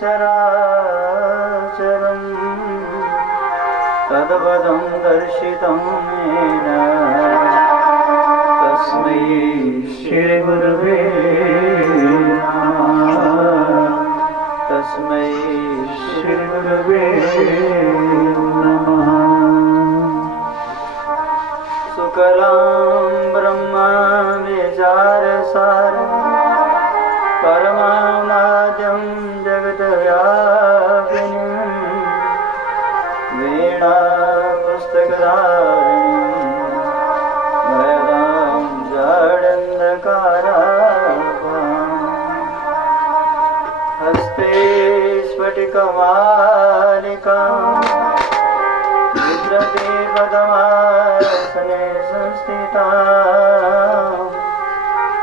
चराचरम् तद्पदं दर्शितं येन तस्मै श्रीगुरुवे नमः। तस्मै श्रीगुरुवे नमः। शुक्लां ब्रह्मा विचारसार परमाद्यं जगद्व्यापिनीं वीणा पुस्तकधारिणीं वरदां जाडन्धकाराभां हस्ते स्फटिकमालिकां विद्रते पदमासने संस्थितां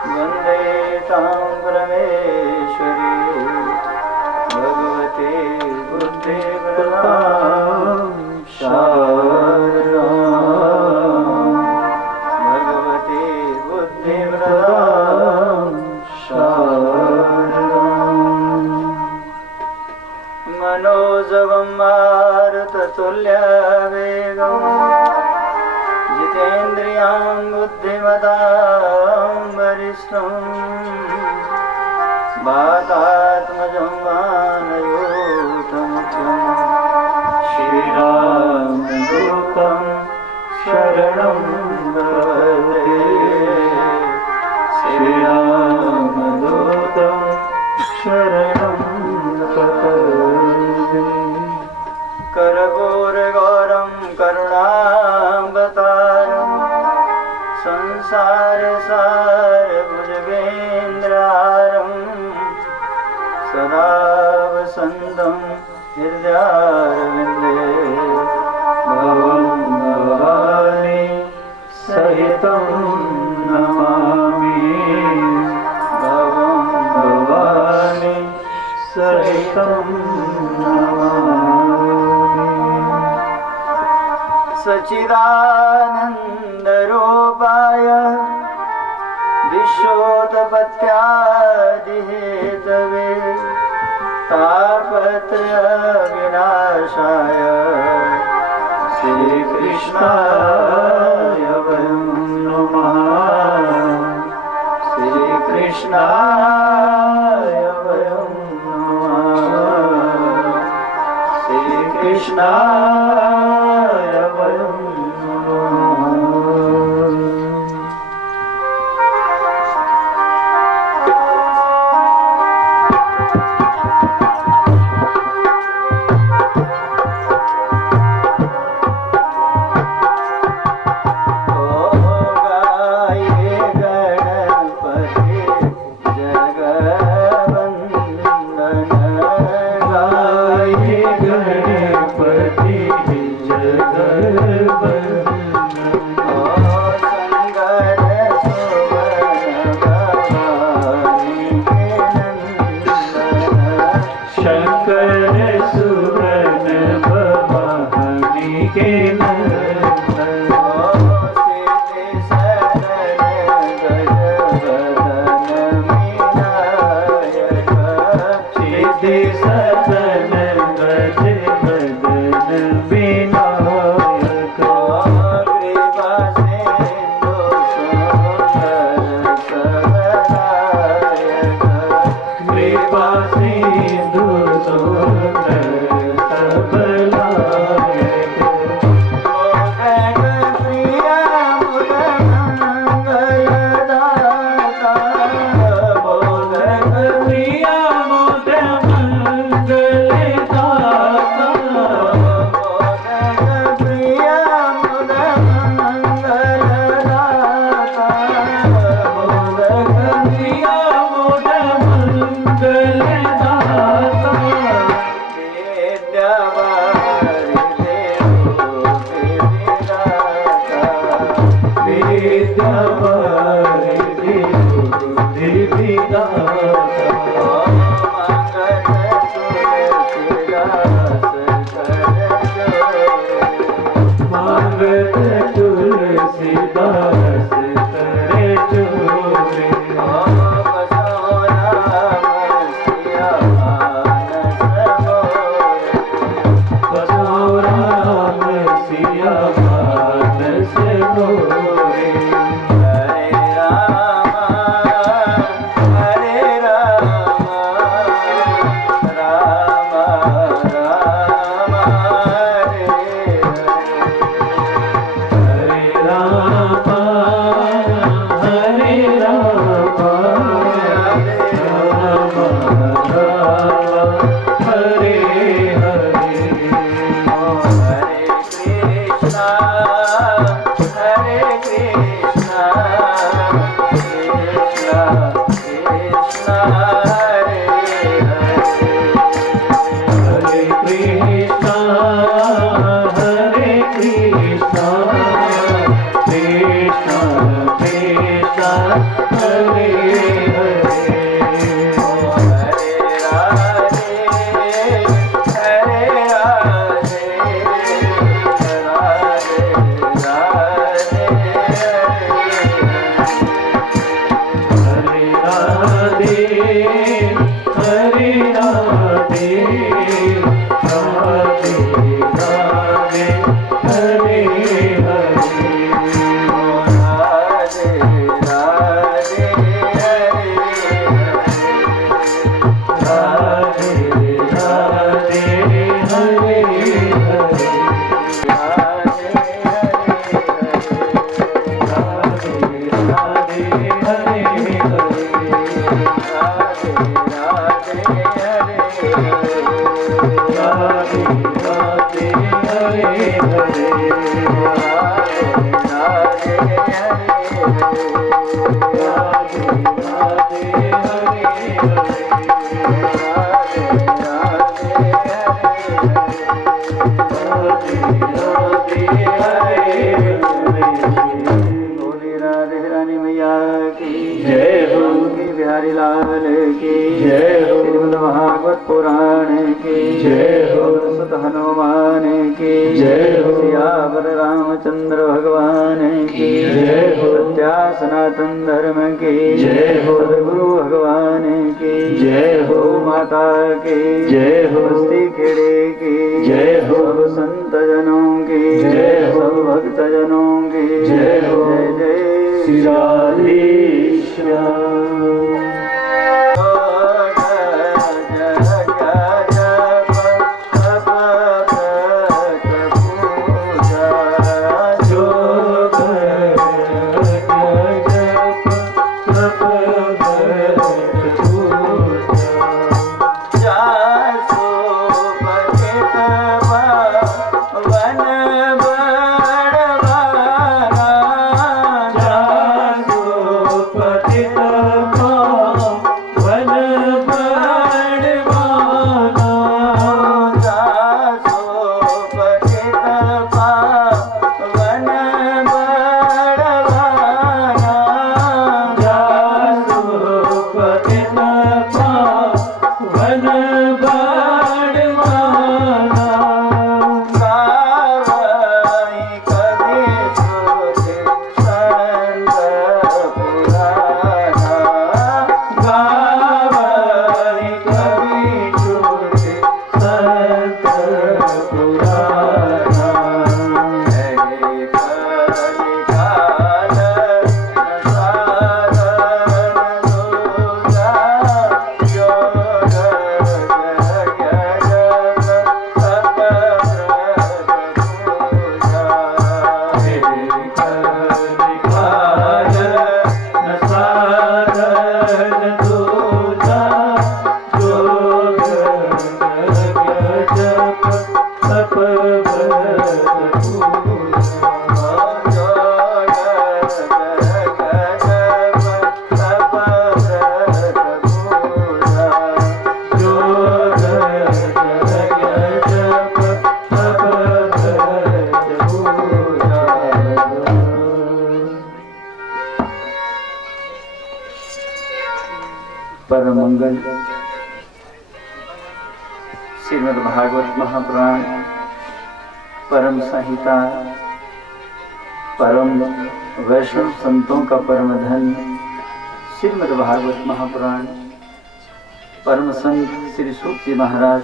वन्दे तां परमेश्वरी भगवती बुद्धिप्रदां शारदां भगवती बुद्धिप्रदां शारदां मनोजवं मारुततुल्यवेगं जितेन्द्रियां बुद्धिमतां वरिष्ठं वातात्मजं मानयोतमुख्यं श्रीरामदूतं शरणं प्रपद्ये। श्रीरामदूतं शरणं प्रपद्ये। कर्पूरगौरं करुणावतारं संसारसारभुजगेन्द्रहारं सदा वसन्तं हृदयारविन्दे भवं भवानी सहितं नमामि। भवं भवानी सहितं नमामि। सच्चिदानन्दरूपाय विश्वोत्पत्त्यादिहेतवे तापत्रयविनाशाय श्रीकृष्णाय वयं नमः। श्रीकृष्णाय वयं नमः। श्रीकृष्णाय वयं भागवत पुराण की जय हो। सुत हनुमान की जय हो। सियावर रामचंद्र भगवान की जय हो। सत्या सनातन धर्म की जय हो। सदगुरु भगवान की जय हो। माता की जय हो। बस्ती खेड़े की जय हो। सब संत जनों की जय हो। सब भक्त जनों की जय हो। जय जय श्री राधे श्याम। परम मंगल श्रीमद् भागवत महापुराण परम संहिता परम वैष्णव संतों का परम धन श्रीमद् भागवत महापुराण परम संत श्री सूत जी महाराज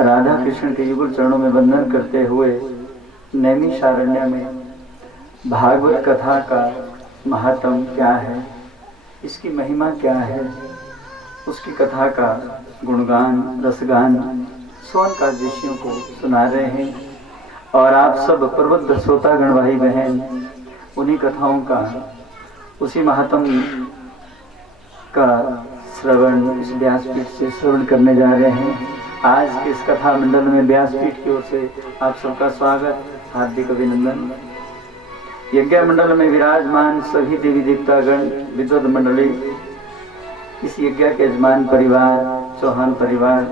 राधा कृष्ण के युगल चरणों में वंदन करते हुए नैमिषारण्य में भागवत कथा का महात्म क्या है, इसकी महिमा क्या है, उसकी कथा का गुणगान रसगान सोनका दृश्यों को सुना रहे हैं। और आप सब प्रबुद्ध श्रोतागण भाई बहन उन्हीं कथाओं का उसी महात्म का श्रवण इस व्यासपीठ से श्रवण करने जा रहे हैं। आज के इस कथा मंडल में व्यासपीठ की ओर से आप सबका स्वागत, हार्दिक अभिनंदन। यज्ञ मंडल में विराजमान सभी देवी देवतागण विद्वत मंडली, इस यज्ञ के यजमान परिवार चौहान परिवार,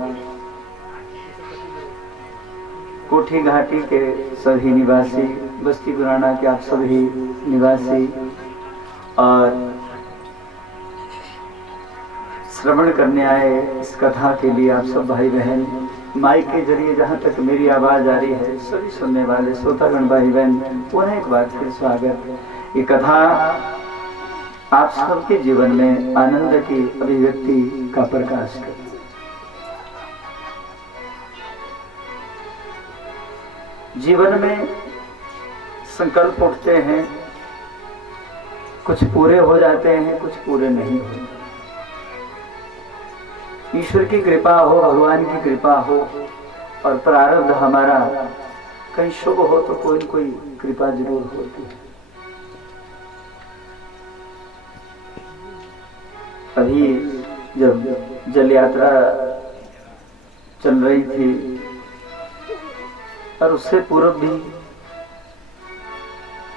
कोठी घाटी के सभी निवासी, बस्ती गुराना के आप सभी निवासी और श्रवण करने आए इस कथा के लिए आप सब भाई बहन, माइक के जरिए जहाँ तक मेरी आवाज आ रही है, सभी सुनने वाले श्रोतागण भाई बहन, पुनः एक बार फिर स्वागत। ये कथा आप सबके जीवन में आनंद की अभिव्यक्ति का प्रकाश करे। जीवन में संकल्प उठते हैं, कुछ पूरे हो जाते हैं, कुछ पूरे नहीं होते। ईश्वर की कृपा हो, भगवान की कृपा हो और प्रारब्ध हमारा कहीं शुभ हो तो कोई न कोई कृपा जरूर होती है। अभी जब जल यात्रा चल रही थी और उससे पूर्व भी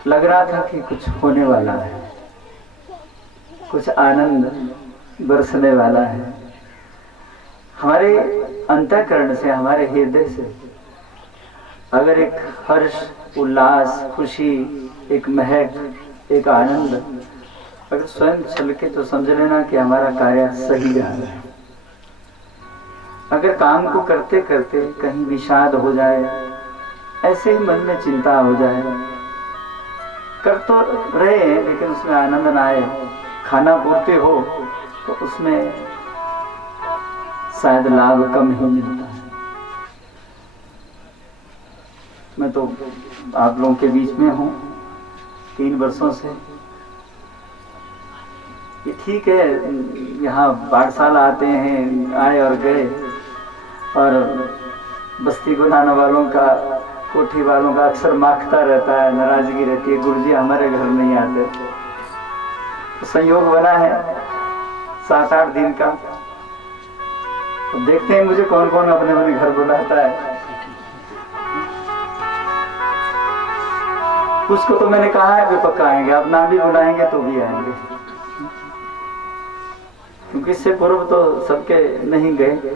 लग रहा था कि कुछ होने वाला है, कुछ आनंद बरसने वाला है। हमारे अंतःकरण से, हमारे हृदय से अगर एक हर्ष, उल्लास, खुशी, एक महक, एक आनंद अगर स्वयं छलके तो समझ लेना कि हमारा कार्य सही जा रहा है। अगर काम को करते करते कहीं विषाद हो जाए, ऐसे ही मन में चिंता हो जाए, कर तो रहे हैं लेकिन उसमें आनंद ना आए, खाना पूर्ति हो तो उसमें शायद लाभ कम ही मिलता है। मैं तो आप लोगों के बीच में हूँ 3 वर्षों से। ये ठीक है, यहाँ पाठशाला आते हैं, आए और गए, और बस्ती गुराना वालों का, कोठी वालों का अक्सर माखता रहता है, नाराजगी रहती है, गुरुजी हमारे घर नहीं आते। तो संयोग बना है 7-8 दिन का, तो देखते हैं मुझे कौन कौन अपने अपने घर बुलाता है। उसको तो मैंने कहा है वे पक्का आएंगे, आप ना भी बुलाएंगे तो भी आएंगे, क्योंकि इससे पूर्व तो सबके नहीं गए।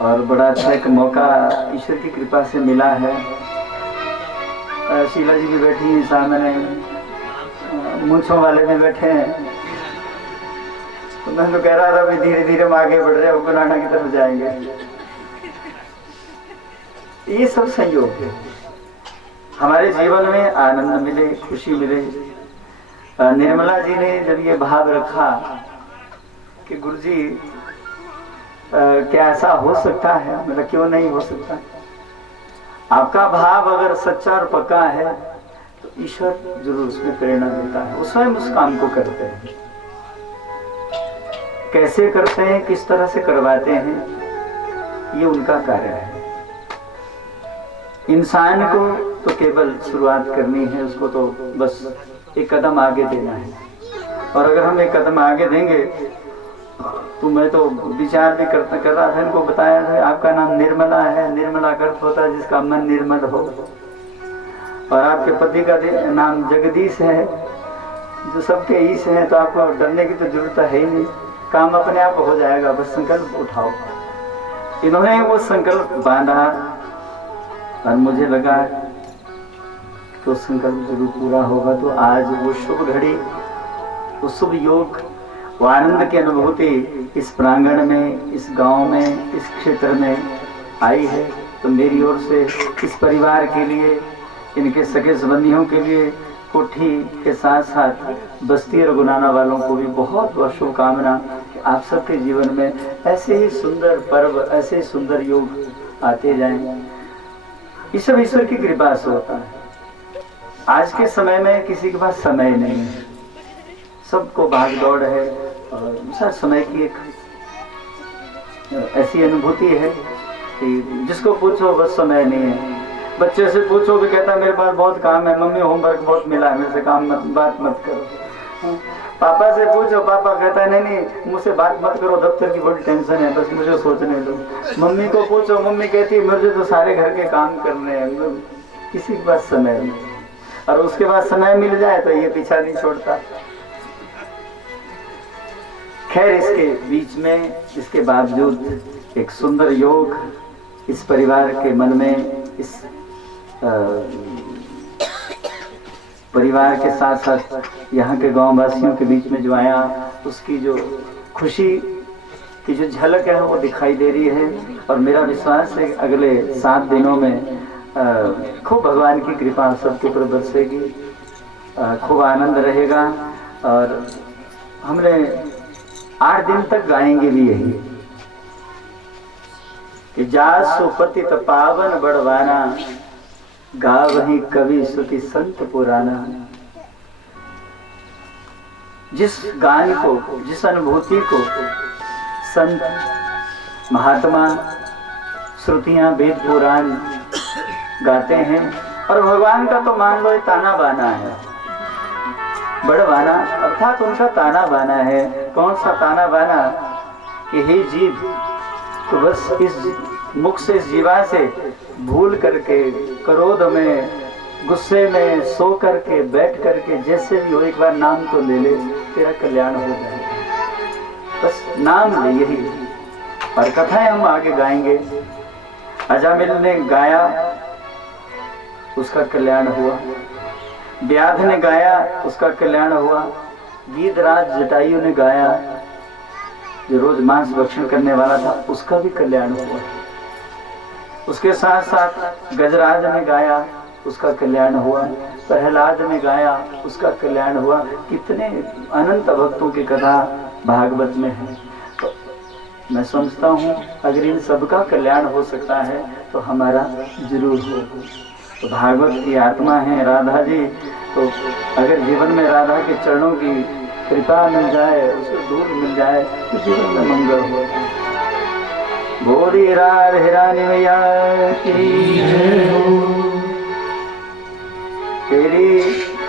और बड़ा अच्छा एक मौका ईश्वर की कृपा से मिला है। शीला जी भी बैठी हैं सामने, मूंछों वाले भी बैठे हैं। तो मैं तो कह रहा था भी धीरे धीरे हम आगे बढ़ रहे हैं, गुराना की तरफ जाएंगे। ये सब संयोग है, हमारे जीवन में आनंद मिले, खुशी मिले। निर्मला जी ने जब ये भाव रखा कि गुरुजी क्या ऐसा हो सकता है, मतलब क्यों नहीं हो सकता, आपका भाव अगर सच्चा और पक्का है तो ईश्वर जरूर उसमें प्रेरणा देता है। वो स्वयं उस काम को करते हैं। कैसे करते हैं, किस तरह से करवाते हैं, ये उनका कार्य है। इंसान को तो केवल शुरुआत करनी है, उसको तो बस एक कदम आगे देना है। और अगर हम एक कदम आगे देंगे तो मैं तो विचार भी कर रहा था, इनको बताया था आपका नाम निर्मला है, निर्मला का अर्थ होता है जिसका मन निर्मल हो। और आपके पति का नाम जगदीश है, जो सबके ईश है, तो आपको डरने की तो जरूरत है ही नहीं, काम अपने आप हो जाएगा, बस संकल्प उठाओ। इन्होंने वो संकल्प बांधा और मुझे लगा तो संकल्प जरूर पूरा होगा। तो आज वो शुभ घड़ी, वो शुभ योग, वो आनंद की अनुभूति इस प्रांगण में, इस गांव में, इस क्षेत्र में आई है। तो मेरी ओर से इस परिवार के लिए, इनके सगे संबंधियों के लिए, कोठी के साथ साथ बस्ती और गुराना वालों को भी बहुत बहुत शुभकामना कि आप सबके जीवन में ऐसे ही सुंदर पर्व, ऐसे ही सुंदर योग आते जाएं। ये सब ईश्वर की कृपा से होता है। आज के समय में किसी के पास समय नहीं है, सबको भाग दौड़ है और सर समय की एक ऐसी अनुभूति है कि जिसको पूछो बस समय नहीं है। बच्चे से पूछो भी कहता है मेरे पास बहुत काम है, मम्मी होमवर्क बहुत मिला है, मेरे से काम मत बात मत करो। पापा से पूछो, पापा कहता है नहीं मुझसे बात मत करो, दफ्तर की बड़ी टेंशन है, बस मुझे सोचने दो। मम्मी को पूछो, मम्मी कहती है मुझे तो सारे घर के काम करने हैं, किसी के पास समय नहीं। और उसके बाद समय मिल जाए तो ये पीछा नहीं छोड़ता। खैर, इसके बीच में, इसके बावजूद एक सुंदर योग इस परिवार के मन में, इस परिवार के साथ साथ यहाँ के गांव वासियों के बीच में जो आया, उसकी जो खुशी की जो झलक है वो दिखाई दे रही है। और मेरा विश्वास है अगले 7 दिनों में खूब भगवान की कृपा सबके ऊपर बरसेगी, खूब आनंद रहेगा। और हमने 8 दिन तक गाएंगे भी यही कि जा सुपतित पावन बड़वाना, गा वही कवि श्रुति संत पुराना। जिस गान को, जिस अनुभूति को संत महात्मा श्रुतियां वेद पुराण गाते हैं, और भगवान का तो मान लो ताना बाना है, बड़वाना अर्थात उनका ताना बाना है। कौन सा ताना बाना कि हे जीव, तो बस इस मुख से, इस जीवा से भूल करके, क्रोध में, गुस्से में सो करके, बैठ करके, जैसे भी हो एक बार नाम तो ले ले, तेरा कल्याण हो जाए। बस नाम ले, यही। और कथाएं हम आगे गाएंगे। अजामिल ने गाया, उसका कल्याण हुआ। व्याध ने गाया, उसका कल्याण हुआ। गीधराज जटायु ने गाया, जो रोज मांस भक्षण करने वाला था, उसका भी कल्याण हुआ। उसके साथ साथ गजराज ने गाया, उसका कल्याण हुआ। प्रहलाद ने गाया, उसका कल्याण हुआ। कितने अनंत भक्तों की कथा भागवत में है। तो मैं समझता हूँ अगर इन सबका कल्याण हो सकता है तो हमारा जरूर हो। तो भागवत की आत्मा है राधा जी, तो अगर जीवन में राधा के चरणों की कृपा मिल जाए, उसको दूर मिल जाए, तो जीवन में मंगल हो। बोली राधे रानी मैया की जय हो। तेरी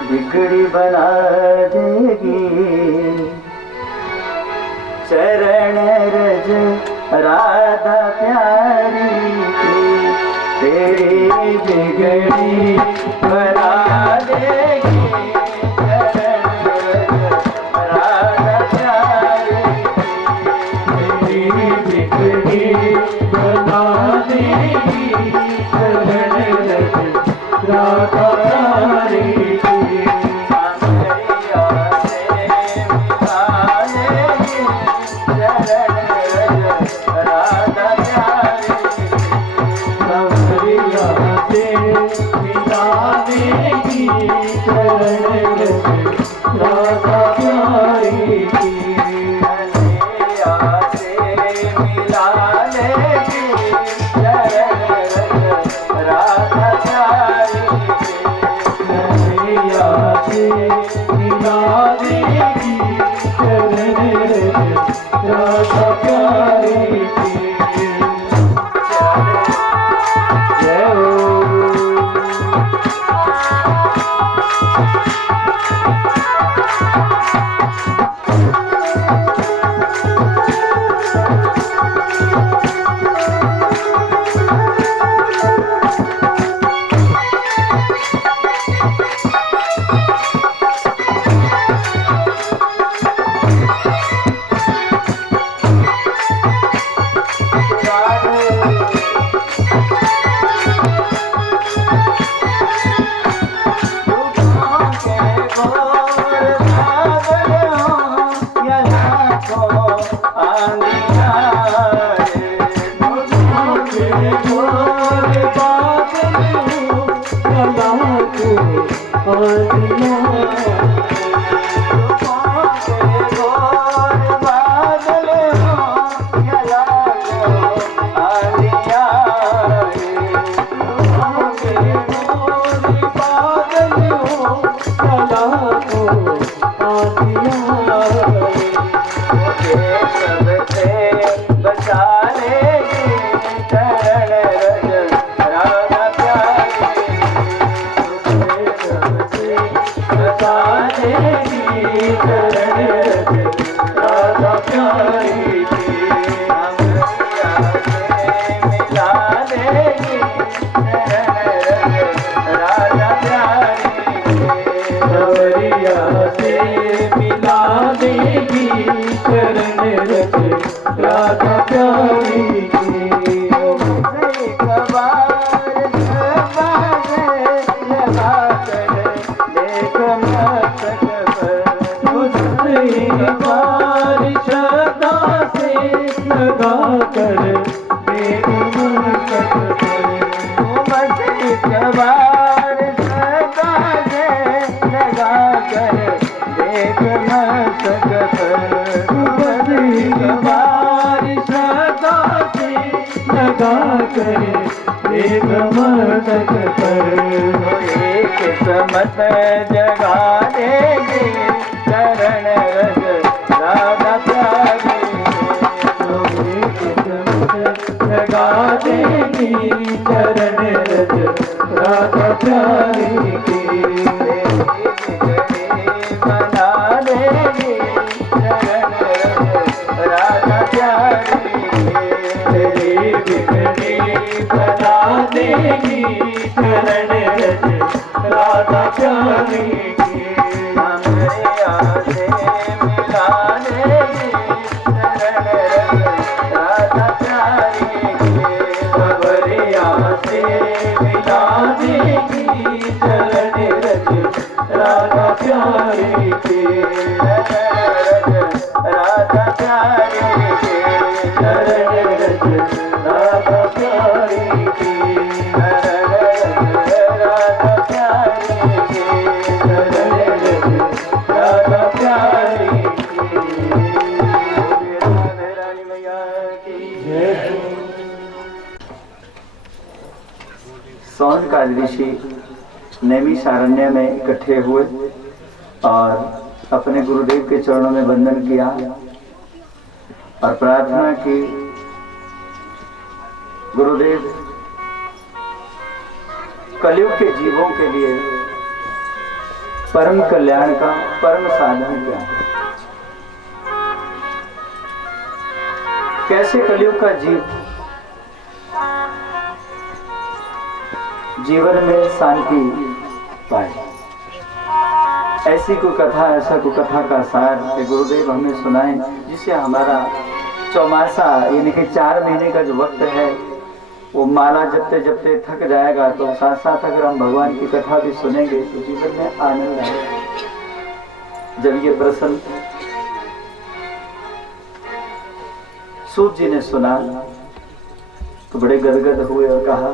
बिगड़ी बना देगी चरण रज राधा प्यारी की। तेरी बिगड़ी बना देगी चरण रज राधा प्यारी की। तेरी बिगड़ी बना देगी चरण रज राधा प्यारी की। सांवरिया से मिला लेगी चरण रज राधा प्यारी की। सांवरिया से मिला लेगी चरण रज राधा प्यारी की। कन्हैया से मिला लेगी चरण रज राधा प्यारी की। कन्हैया से मिला देगी चरण रज राधा प्यारी की। जय हो। बचा लेगी चरण बार सदा से लगा कर देख मस्तक पर, बस एक बार सदा से लगा कर देख मस्तक पर। एक समत जगा देंगे चरण रज राधा प्यारी, जगा देगी चरण रज राधा प्यारी की, बना देगी चरण रज राधा प्यारी, तेरी बिगड़ी बना देगी चरण रज राधा प्यारी की, हमरे आसे मिला देगी चरण रज राधा प्यारी की, सबरिया से मिला देगी चरण रज राधा प्यारी की, राधा प्यारी की, चरण रज राधा प्यारी की, राधा प्यारी की, चरण रज राधा प्यारी की। रानी मैया की जय। सौन का ऋषि नैमिषारण्य में इकट्ठे हुए और अपने गुरुदेव के चरणों में वंदन किया और प्रार्थना की, गुरुदेव कलयुग के जीवों के लिए परम कल्याण का परम साधन क्या है, कैसे कलयुग का जीवन में शांति पाए। ऐसी कोई कथा, ऐसा कोई कथा का सार गुरुदेव हमें सुनाएं, जिससे हमारा चौमासा यानी कि 4 महीने का जो वक्त है वो माला जपते जपते थक जाएगा, तो साथ साथ अगर हम भगवान की कथा भी सुनेंगे तो जीवन में आनंद आएगा। जब ये प्रसंग सूत जी ने सुना तो बड़े गदगद हुए और कहा,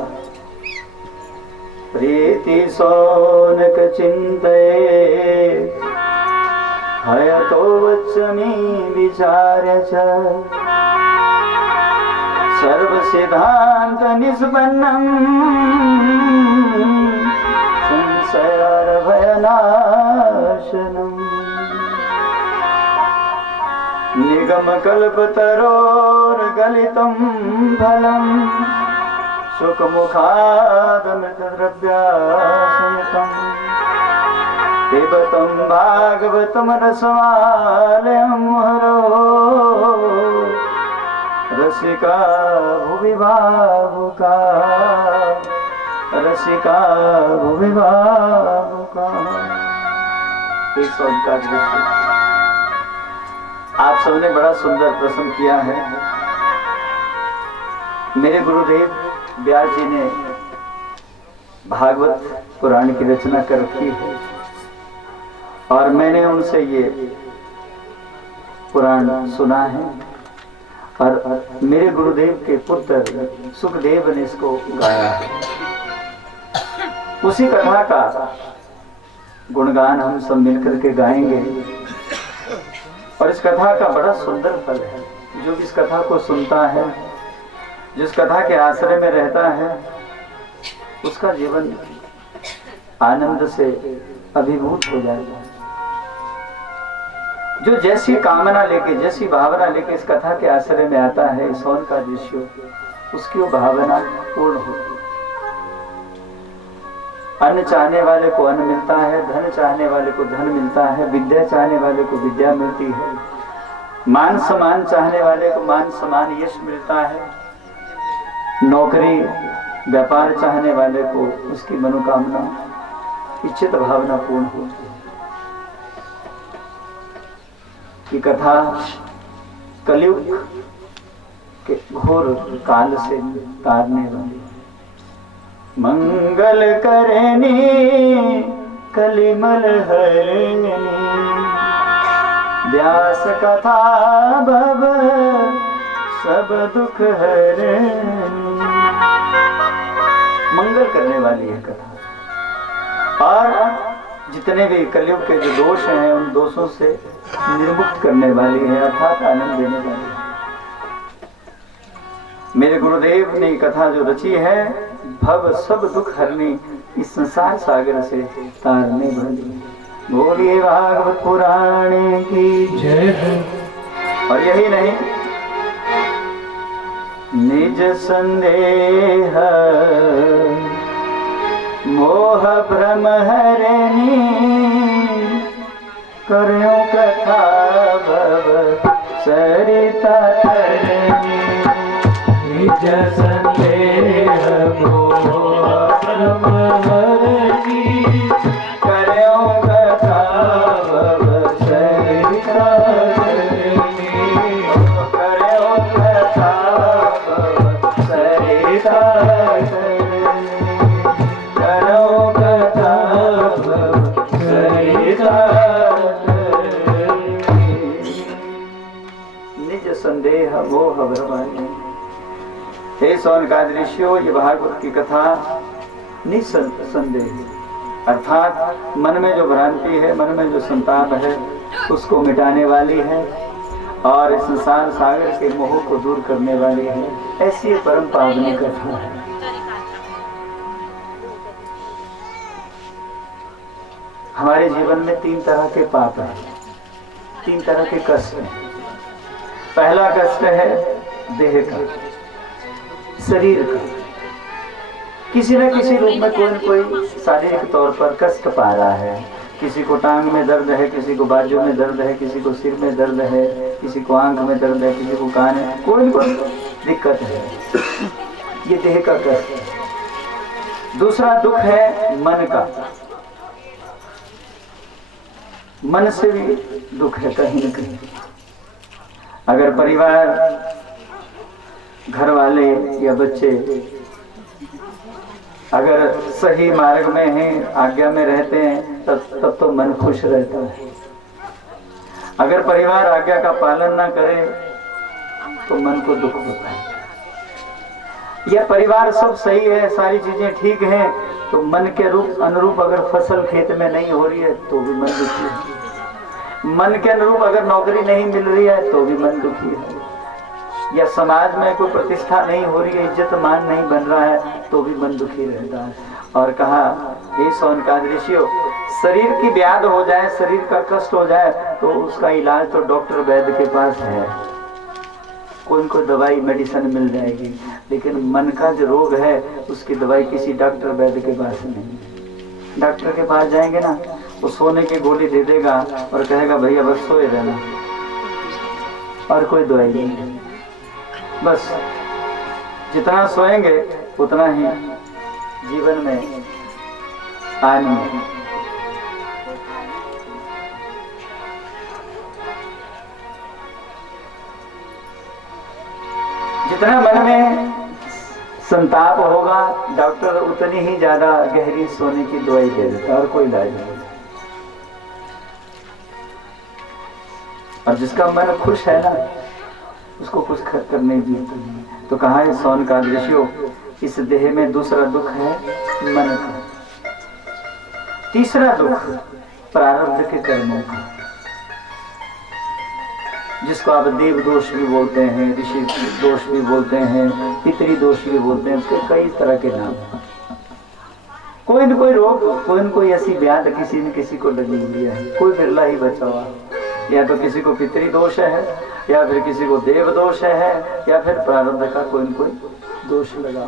प्रीति सौनक चिंतये हयतो वचनी विचार्य च, सर्व सिद्धांत निष्पन्नम संशयार भयनाशनम, निगम कल्पतरोर गलितम फलम, सुख मुखादमृत द्रव्यासयतम, पिबतम भागवतम रसमालयम हरो, रसिका भुवि भावुका, रसिका भुवि भावुका। एक सौन का दृश्य आप सबने बड़ा सुंदर प्रसंग किया है। मेरे गुरुदेव व्यास जी ने भागवत पुराण की रचना कर रखी है और मैंने उनसे ये पुराण सुना है और मेरे गुरुदेव के पुत्र सुखदेव ने इसको गाया है। उसी कथा का गुणगान हम सब मिलकर के गाएंगे और इस कथा का बड़ा सुंदर फल है। जो भी इस कथा को सुनता है, जिस कथा के आश्रय में रहता है, उसका जीवन आनंद से अभिभूत हो जाएगा। जो जैसी कामना लेके, जैसी भावना लेके इस कथा के आश्रय में आता है, सौन का दृश्य, उसकी वो भावना पूर्ण होती है। अन्न चाहने वाले को अन्न मिलता है, धन चाहने वाले को धन मिलता है, विद्या चाहने वाले को विद्या मिलती है, मान सम्मान चाहने वाले को मान सम्मान यश मिलता है, नौकरी व्यापार चाहने वाले को उसकी मनोकामना इच्छित भावना पूर्ण होती है। ये कथा कलयुग के घोर काल से तारने वाली, मंगल करनी कलिमल हरनी, व्यास कथा भव सब दुख हरनी। मंगल शीतल करने वाली है कथा, और जितने भी कलयुग के जो दोष हैं उन दोषों से निर्मुक्त करने वाली है, अर्थात आनंद देने वाली है। मेरे गुरुदेव ने कथा जो रची है, भव सब दुख हरने, इस संसार सागर से तारने वाली। बोलिए भागवत पुराण की जय। और यही नहीं, निज संदेह मोह भ्रम हरनी, करो कथा भव सरिता तरनी। निज संदेह मोह भ्रम हरनी, करो कथा भव सरिता तरनी। करो कथा भव सरिता तरनी। करो कथा भव सरिता तरनी। निज संदेह मोह भ्रम हरनी। हे सौनकादि ऋषियों, ये भागवत की कथा निसंदेह, अर्थात मन में जो भ्रांति है, मन में जो संताप है, उसको मिटाने वाली है और इस संसार सागर के मोह को दूर करने वाली है। ऐसी परम पावनी कथा है। हमारे जीवन में 3 तरह के पाप हैं, 3 तरह के कष्ट हैं। पहला कष्ट है देह का, शरीर का। किसी न किसी रूप में कोई न कोई शारीरिक तौर पर कष्ट पा रहा है। किसी को टांग में दर्द है, किसी को बाजू में दर्द है, किसी को सिर में दर्द है, किसी को आंख में दर्द है, किसी को कान है, कोई न कोई दिक्कत है। ये देह का कष्ट है। दूसरा दुख है मन का। मन से भी दुख है कहीं न कहीं। अगर परिवार, घर वाले या बच्चे अगर सही मार्ग में हैं, आज्ञा में रहते हैं, तब तो मन खुश रहता है। अगर परिवार आज्ञा का पालन ना करे तो मन को दुख होता है। या परिवार सब सही है, सारी चीजें ठीक हैं, तो मन के अनुरूप अगर फसल खेत में नहीं हो रही है तो भी मन दुखी है। मन के अनुरूप अगर नौकरी नहीं मिल रही है तो भी मन दुखी है। या समाज में कोई प्रतिष्ठा नहीं हो रही है, इज्जत मान नहीं बन रहा है तो भी मन दुखी रहता है। और कहा, हे सौनकादि ऋषियों, शरीर की व्याध हो जाए, शरीर का कष्ट हो जाए तो उसका इलाज तो डॉक्टर वैद्य के पास है, कोई दवाई मेडिसिन मिल जाएगी। लेकिन मन का जो रोग है उसकी दवाई किसी डॉक्टर वैद्य के पास नहीं। डॉक्टर के पास जाएंगे ना, वो सोने की गोली दे देगा और कहेगा भैया बस सोए रहना, और कोई दवाई नहीं। बस जितना सोएंगे उतना ही जीवन में आनंद। जितना मन में संताप होगा, डॉक्टर उतनी ही ज्यादा गहरी सोने की दवाई दे देता, और कोई इलाज नहीं। और जिसका मन खुश है ना, उसको कुछ करने की जरूरत नहीं। तो कहा है सौनकादि ऋषियों, इस देह में दूसरा दुख है मन का। तीसरा दुख प्रारब्ध के कर्मों का, जिसको आप देव दोष भी बोलते हैं, ऋषि दोष भी बोलते हैं, पितरी दोष भी बोलते हैं। उसके कई तरह के नाम। कोई न कोई रोग, कोई न कोई ऐसी व्याध किसी न किसी को लगी हुई है, कोई बिरला ही बचा हुआ। या तो किसी को पितरी दोष है, या फिर किसी को देव दोष है, या फिर प्रारब्ध का कोई न कोई दोष लगा।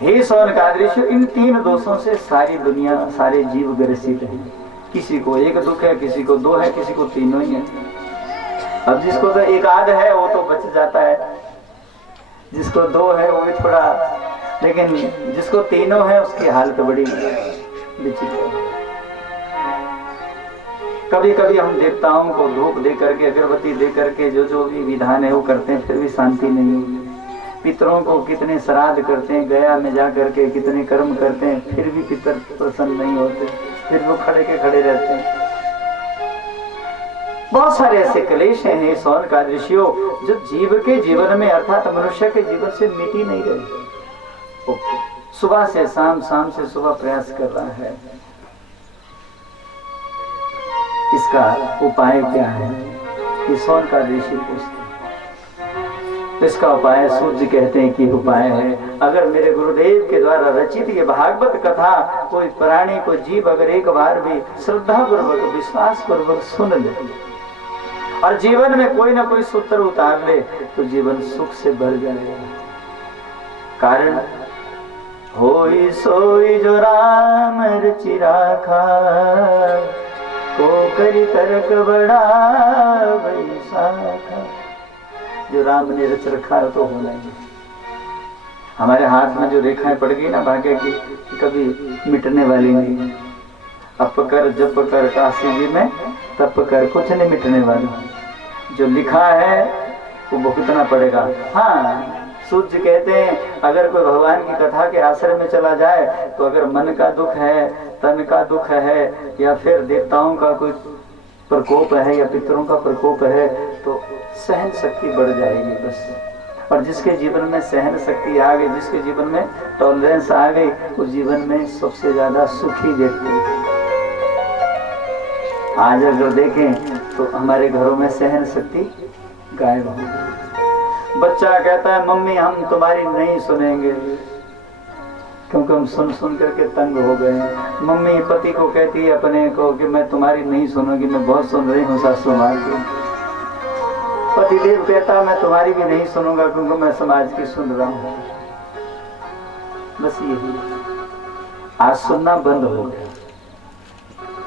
हे सौनकादि ऋषि, इन 3 दोषों से सारी दुनिया, सारे जीव ग्रसित हैं। किसी को एक दुख है, किसी को 2 है, किसी को तीनों ही है। अब जिसको तो एक आध है वो तो बच जाता है, जिसको 2 है वो भी थोड़ा, लेकिन जिसको तीनों है उसकी हालत बड़ी विचित्र है। कभी कभी हम देवताओं को धूप दे करके, अगरबत्ती दे करके जो भी विधान है वो करते हैं, फिर भी शांति नहीं होती। पितरों को कितने श्राद्ध करते हैं, गया में जा करके कितने कर्म करते हैं, फिर भी पितर प्रसन्न नहीं होते, फिर वो खड़े के खड़े रहते हैं। बहुत सारे ऐसे क्लेश हैं सौनकादि ऋषियों, जो जीव के जीवन में, अर्थात मनुष्य के जीवन से मिट ही नहीं रहे। सुबह से शाम, शाम से सुबह प्रयास कर रहा है। इसका उपाय क्या है? ये शौनकादिक पूछते। इसका उपाय सूर्य कहते हैं कि उपाय है, अगर मेरे गुरुदेव के द्वारा रचित ये भागवत कथा कोई प्राणी, कोई जीव अगर एक बार भी श्रद्धा पूर्वक, विश्वास पूर्वक सुन ले और जीवन में कोई ना कोई सूत्र उतार ले तो जीवन सुख से भर जाएगा। कारण होई सोई जो राम रचि राखा, को करी तर्क बड़ा वैसाखा। जो राम ने रच रखा है तो होना ही। हमारे हाथ में जो रेखाएं पड़ गई ना भाग्य की, कभी मिटने वाली नहीं। अप कर जप कर काशी जी में तप कर, कुछ नहीं मिटने वाला। जो लिखा है वो भुगतना पड़ेगा। हाँ, सूर्य कहते हैं अगर कोई भगवान की कथा के आश्रम में चला जाए तो अगर मन का दुख है, तन का दुख है, या फिर देवताओं का कोई प्रकोप है या पितरों का प्रकोप है तो सहन शक्ति बढ़ जाएगी बस। और जिसके जीवन में सहन शक्ति आ गई, जिसके जीवन में टॉलरेंस आ गई, उस जीवन में सबसे ज्यादा सुखी व्यक्ति। आज अगर देखें तो हमारे घरों में सहन शक्ति गायब हो गई। बच्चा कहता है मम्मी हम तुम्हारी नहीं सुनेंगे, क्योंकि हम सुन सुन करके तंग हो गए। मम्मी पति को कहती है अपने को कि मैं तुम्हारी नहीं सुनूंगी, मैं बहुत सुन रही हूँ सासू माँ की। पतिदेव कहता मैं तुम्हारी भी नहीं सुनूंगा क्योंकि मैं समाज की सुन रहा हूँ। बस यही, आज सुनना बंद हो गया।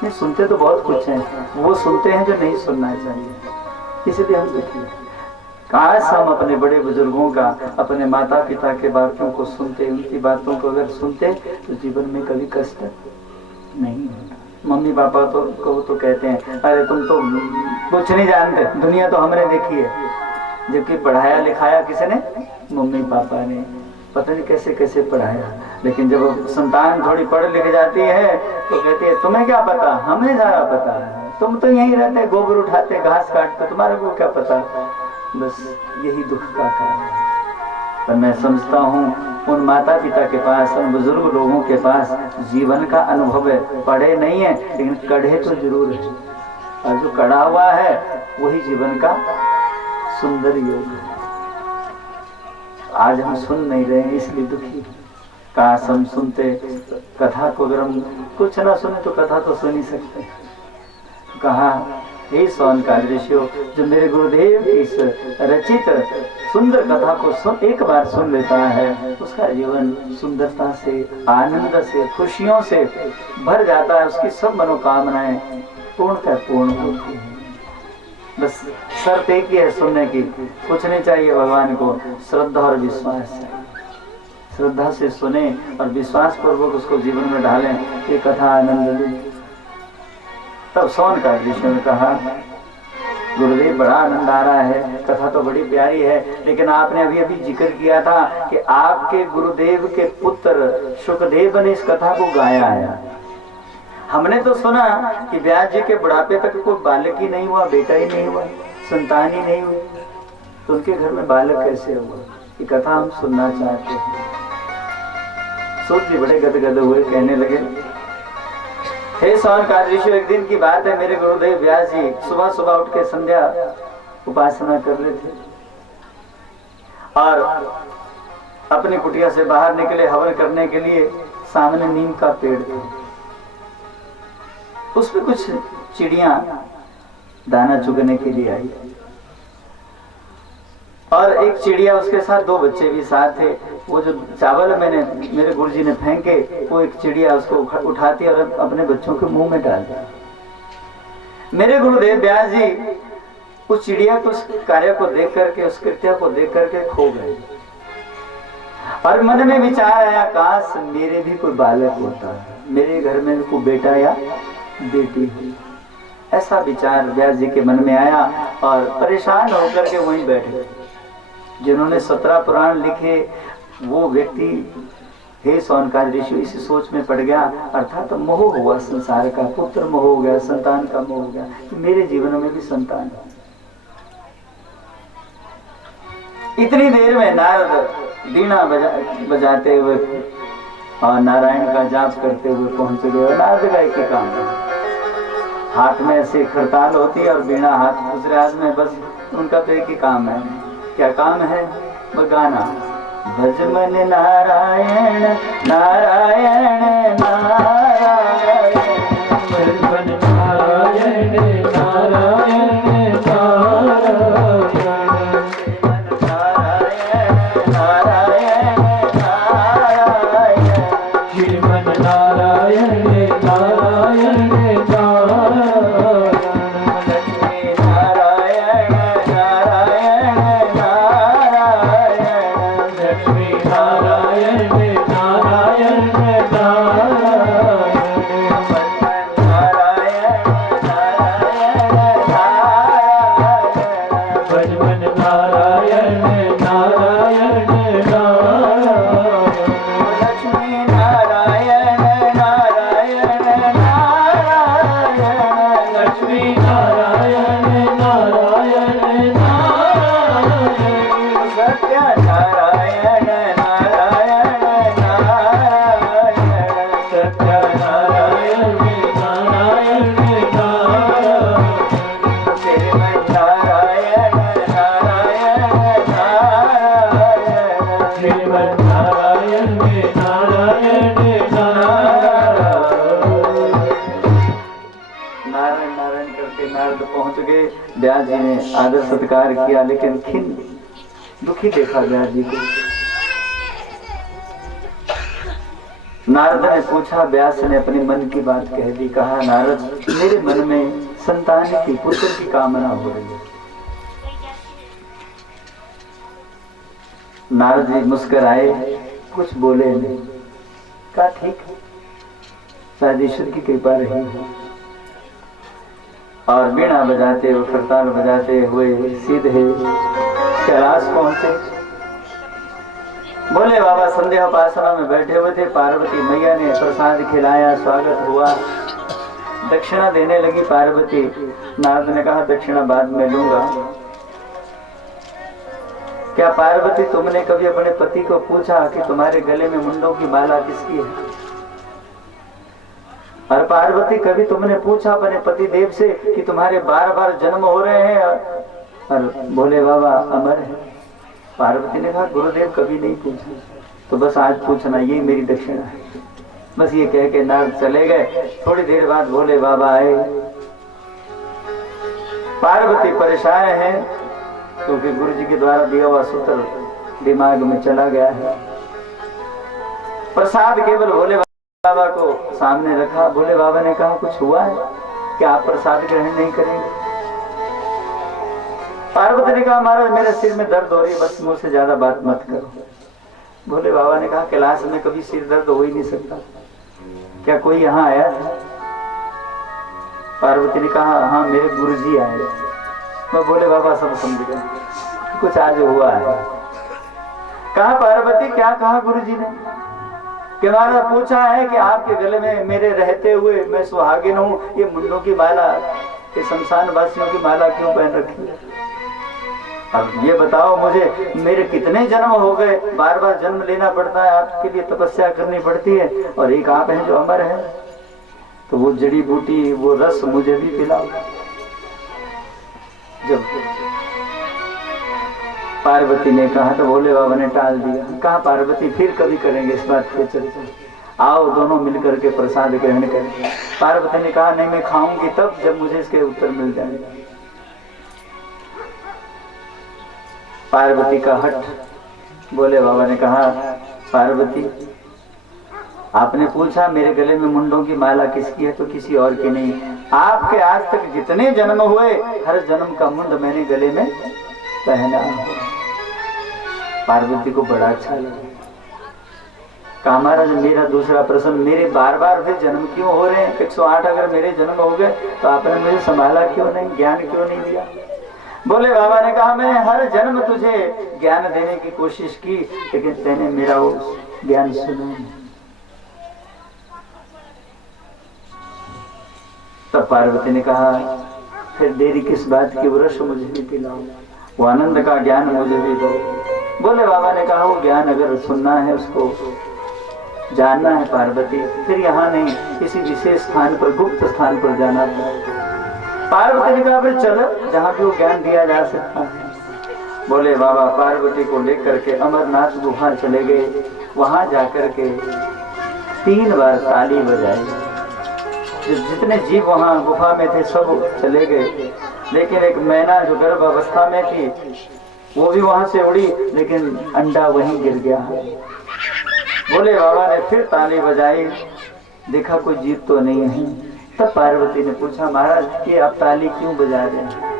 नहीं सुनते तो बहुत कुछ है, वो सुनते हैं जो नहीं सुनना चाहिए। इसलिए हम देखिए, काश हम अपने बड़े बुजुर्गों का, अपने माता पिता के बातों को सुनते, उनकी बातों को अगर सुनते तो जीवन में कभी कष्ट नहीं होता। मम्मी पापा तो कहते हैं अरे तुम तो कुछ नहीं जानते, दुनिया तो हमने देखी है। जबकि पढ़ाया लिखाया किसने? मम्मी पापा ने। पता नहीं कैसे कैसे पढ़ाया। लेकिन जब संतान थोड़ी पढ़ लिख जाती है तो कहती है तुम्हें क्या पता, हमें ज़्यादा पता है, तुम तो यहीं रहते, गोबर उठाते, घास काटते, तुम्हारे को क्या पता। बस यही दुख का कारण है। पर मैं समझता हूँ उन माता पिता के पास, उन बुजुर्ग लोगों के पास जीवन का अनुभव है। पढ़े नहीं है लेकिन कढ़े तो जरूर है, और जो कढ़ा हुआ है वही जीवन का सुंदर योग है। आज हम सुन नहीं रहे हैं इसलिए दुखी। काश हम सुनते कथा को, अगर हम कुछ ना सुने तो कथा तो सुन ही सकते। कहा हे शौनकादिक ऋषियों, जो मेरे गुरुदेव की इस रचित सुंदर कथा को एक बार सुन लेता है उसका जीवन सुंदरता से, आनंद से, खुशियों से भर जाता है। उसकी सब मनोकामनाएं पूर्णतः पूर्ण होती हैं। बस शर्त एक ही है सुनने की, कुछ नहीं चाहिए भगवान को, श्रद्धा और विश्वास है। श्रद्धा से सुने और विश्वास पूर्वक उसको जीवन में डालें, ये कथा आनंद दे। तब शौनकादिक ऋषि ने कहा गुरुदेव बड़ा आनंद आ रहा है, कथा तो बड़ी प्यारी है, लेकिन आपने अभी अभी जिक्र किया था कि आपके गुरुदेव के पुत्र शुकदेव ने इस कथा को गाया है। हमने तो सुना कि व्यास जी के बुढ़ापे तक कोई बालक ही नहीं हुआ, बेटा ही नहीं हुआ, संतान ही नहीं हुई, तो उनके घर में बालक कैसे हुआ? ये कथा हम सुनना चाहते हैं। सूर्य बड़े गदगद हुए, कहने लगे हे शौनकादिक ऋषि, एक दिन की बात है, मेरे गुरुदेव व्यास जी सुबह सुबह उठ के संध्या उपासना कर रहे थे और अपनी कुटिया से बाहर निकले हवन करने के लिए। सामने नीम का पेड़ था, उसमें कुछ चिड़िया दाना चुगने के लिए आई और एक चिड़िया उसके साथ, दो बच्चे भी साथ थे। वो जो चावल मेरे गुरुजी ने फेंके, वो एक चिड़िया उसको उठाती और अपने बच्चों के मुंह में डालती। मेरे गुरुदेव व्यास जी उस चिड़िया को, उस कार्य को देख करके, उस कृत्य को देख करके खो गए और मन में विचार आया काश मेरे भी कोई बालक होता, मेरे घर में कोई बेटा या बेटी हुई। ऐसा विचार व्यास जी के मन में आया और परेशान होकर के वहीं बैठ गए। जिन्होंने 17 पुराण लिखे वो व्यक्ति हे शौनकादिक ऋषि इस सोच में पड़ गया, अर्थात तो मोह हुआ संसार का, पुत्र मोह हो गया, संतान का मोह हो गया कि मेरे जीवन में भी संतान है। इतनी देर में नारद वीणा बजाते हुए और नारायण का जाप करते हुए पहुंच गए। और नारद का एक ही काम है, हाथ में ऐसे खरताल होती है और बीणा हाथ दूसरे हाथ में, बस उनका तो एक ही काम है। क्या काम है? वो गाना, भज मन नारायण नारायण नारायण, भज मन नारायण नारायण व्यास जी ने आदर सत्कार किया, लेकिन खिन्न दुखी देखा व्यास जी को। नारद ने पूछा, व्यास ने अपने मन की बात कह दी। कहा, नारद मेरे मन में संतान की, पुत्र की कामना हो रही है। नारद जी मुस्कुराए, कुछ बोले नहीं। कहा, ठीक है, शायद ईश्वर की कृपा रही है। और बीणा बजाते हुए, खरताल बजाते हुए सीधे कैलाश पहुंचे। बोले बाबा संध्या उपासना में बैठे हुए थे। पार्वती मैया ने प्रसाद खिलाया, स्वागत हुआ, दक्षिणा देने लगी पार्वती। नारद ने कहा, दक्षिणा बाद में लूंगा। क्या पार्वती तुमने कभी अपने पति को पूछा कि तुम्हारे गले में मुंडों की माला किसकी है? और पार्वती कभी तुमने पूछा अपने पति देव से कि तुम्हारे बार बार जन्म हो रहे हैं? और बोले बाबा अमर है। पार्वती ने कहा, गुरुदेव कभी नहीं पूछा, तो बस आज पूछना, यही मेरी दक्षिणा है। बस ये कह के नारद चले गए। थोड़ी देर बाद भोले बाबा आए। पार्वती परेशान है क्योंकि गुरु जी के द्वारा दिया हुआ सूत्र दिमाग में चला गया है। प्रसाद केवल भोले बाबा को सामने रखा। भोले बाबा ने कहा, कुछ हुआ है कि आप प्रसाद ग्रहण नहीं करेंगे? पार्वती ने कहा, महाराज मेरे सिर में दर्द हो रही है, बस मुझसे ज्यादा बात मत करो। भोले बाबा ने कहा, कैलाश में कभी सिर दर्द हो ही नहीं सकता, क्या कोई यहाँ आया था? पार्वती ने कहा, हाँ मेरे गुरु जी आए। मैं बोले बाबा सब समझ गए, कुछ आज हुआ है। कहा, पार्वती क्या कहा गुरु जी ने? कि महाराज पूछा है कि आपके गले में मेरे रहते हुए मैं सुहागिन हूँ, ये मुंडों की माला, ये शमशान वासियों की माला क्यों पहन रखी है? अब ये बताओ मुझे, मेरे कितने जन्म हो गए, बार बार जन्म लेना पड़ता है, आपके लिए तपस्या करनी पड़ती है, और एक आप हैं जो अमर है, तो वो जड़ी बूटी, वो रस मुझे भी पिलाओ। जब पार्वती ने कहा तो भोले बाबा ने टाल दिया। कहा, पार्वती फिर कभी करेंगे इस बात पे चर्चा, आओ दोनों मिलकर के प्रसाद ग्रहण करें। पार्वती ने कहा, नहीं मैं खाऊंगी तब जब मुझे इसके उत्तर मिल जाएगा। पार्वती का हट। भोले बाबा ने कहा, पार्वती आपने पूछा मेरे गले में मुंडों की माला किसकी है, तो किसी और की नहीं। आपके आज तक जितने जन्म हुए, हर जन्म का मुंड मैंने गले में पहना। पार्वती को बड़ा अच्छा लगा। कहा, महाराज मेरा दूसरा प्रश्न, मेरे बार बार फिर जन्म क्यों हो रहे हैं? 108 अगर मेरे जन्म हो गए तो आपने मुझे संभाला क्यों नहीं, ज्ञान क्यों नहीं दिया? बोले बाबा ने कहा, मैंने हर जन्म तुझे ज्ञान देने की कोशिश की, लेकिन तेने मेरा वो ज्ञान सुना नहीं। तब पार्वती ने कहा, फिर देरी किस बात की, वो रस मुझे भी पिलाओ, वो आनंद का ज्ञान मुझे भी दो। बोले बाबा ने कहा, वो ज्ञान अगर सुनना है उसको जानना है पार्वती, फिर यहाँ नहीं किसी विशेष स्थान पर, गुप्त स्थान पर जाना था। पार्वती ने कहा फिर चलो जहाँ भी वो ज्ञान दिया जा सकता है। बोले बाबा पार्वती को लेकर के अमरनाथ गुफा चले गए। वहां जाकर के 3 बार ताली बजाई। जितने जीव वहां गुफा में थे सब चले गए, लेकिन एक मैना जो गर्भ अवस्था में थी वो भी वहां से उड़ी, लेकिन अंडा वहीं गिर गया। बोले बाबा ने फिर ताली बजाई, देखा कोई जीव तो नहीं है। तब पार्वती ने पूछा महाराज ये आप ताली क्यों बजा रहे हैं?